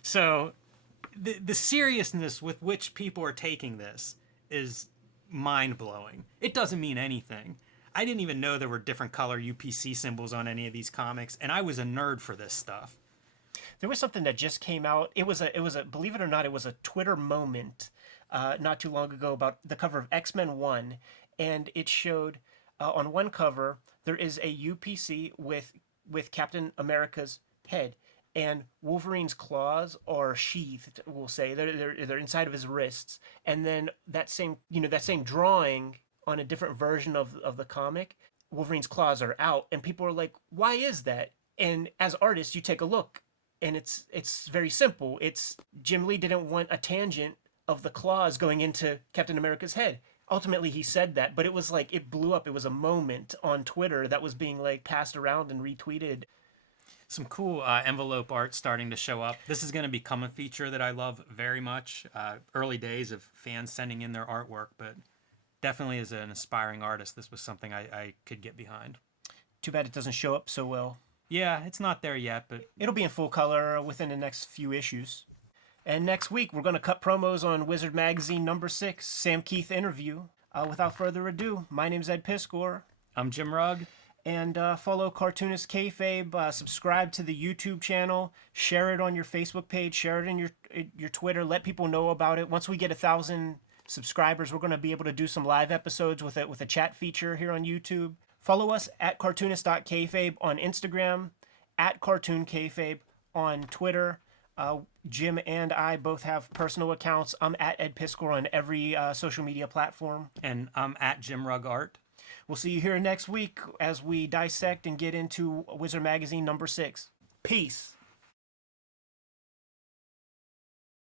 So the seriousness with which people are taking this is mind-blowing. It doesn't mean anything. I didn't even know there were different color UPC symbols on any of these comics, and I was a nerd for this stuff. There was something that just came out. It was a believe it or not, it was a Twitter moment not too long ago about the cover of X-Men 1, and it showed on one cover there is a UPC with Captain America's head, and Wolverine's claws are sheathed. We'll say they're inside of his wrists, and then that same drawing on a different version of the comic, Wolverine's claws are out, and people are like, "Why is that?" And as artists, you take a look, and it's very simple. It's Jim Lee didn't want a tangent of the claws going into Captain America's head. Ultimately, he said that, but it was like it blew up. It was a moment on Twitter that was being like passed around and retweeted. Some cool envelope art starting to show up. This is going to become a feature that I love very much. Early days of fans sending in their artwork, but definitely as an aspiring artist, this was something I could get behind. Too bad it doesn't show up so well. Yeah, it's not there yet, but It'll be in full color within the next few issues. And next week, we're going to cut promos on Wizard Magazine number 6, Sam Keith interview. Without further ado, my name's Ed Piskor. I'm Jim Rugg. And follow Cartoonist Kayfabe. Subscribe to the YouTube channel. Share it on your Facebook page. Share it in your Twitter. Let people know about it. Once we get 1,000 subscribers, we're going to be able to do some live episodes with a chat feature here on YouTube. Follow us at cartoonist.kayfabe on Instagram, at cartoonkayfabe on Twitter. Jim and I both have personal accounts. I'm at Ed Piskor on every social media platform. And I'm at Jim Rugg Art. We'll see you here next week as we dissect and get into Wizard Magazine number 6. Peace.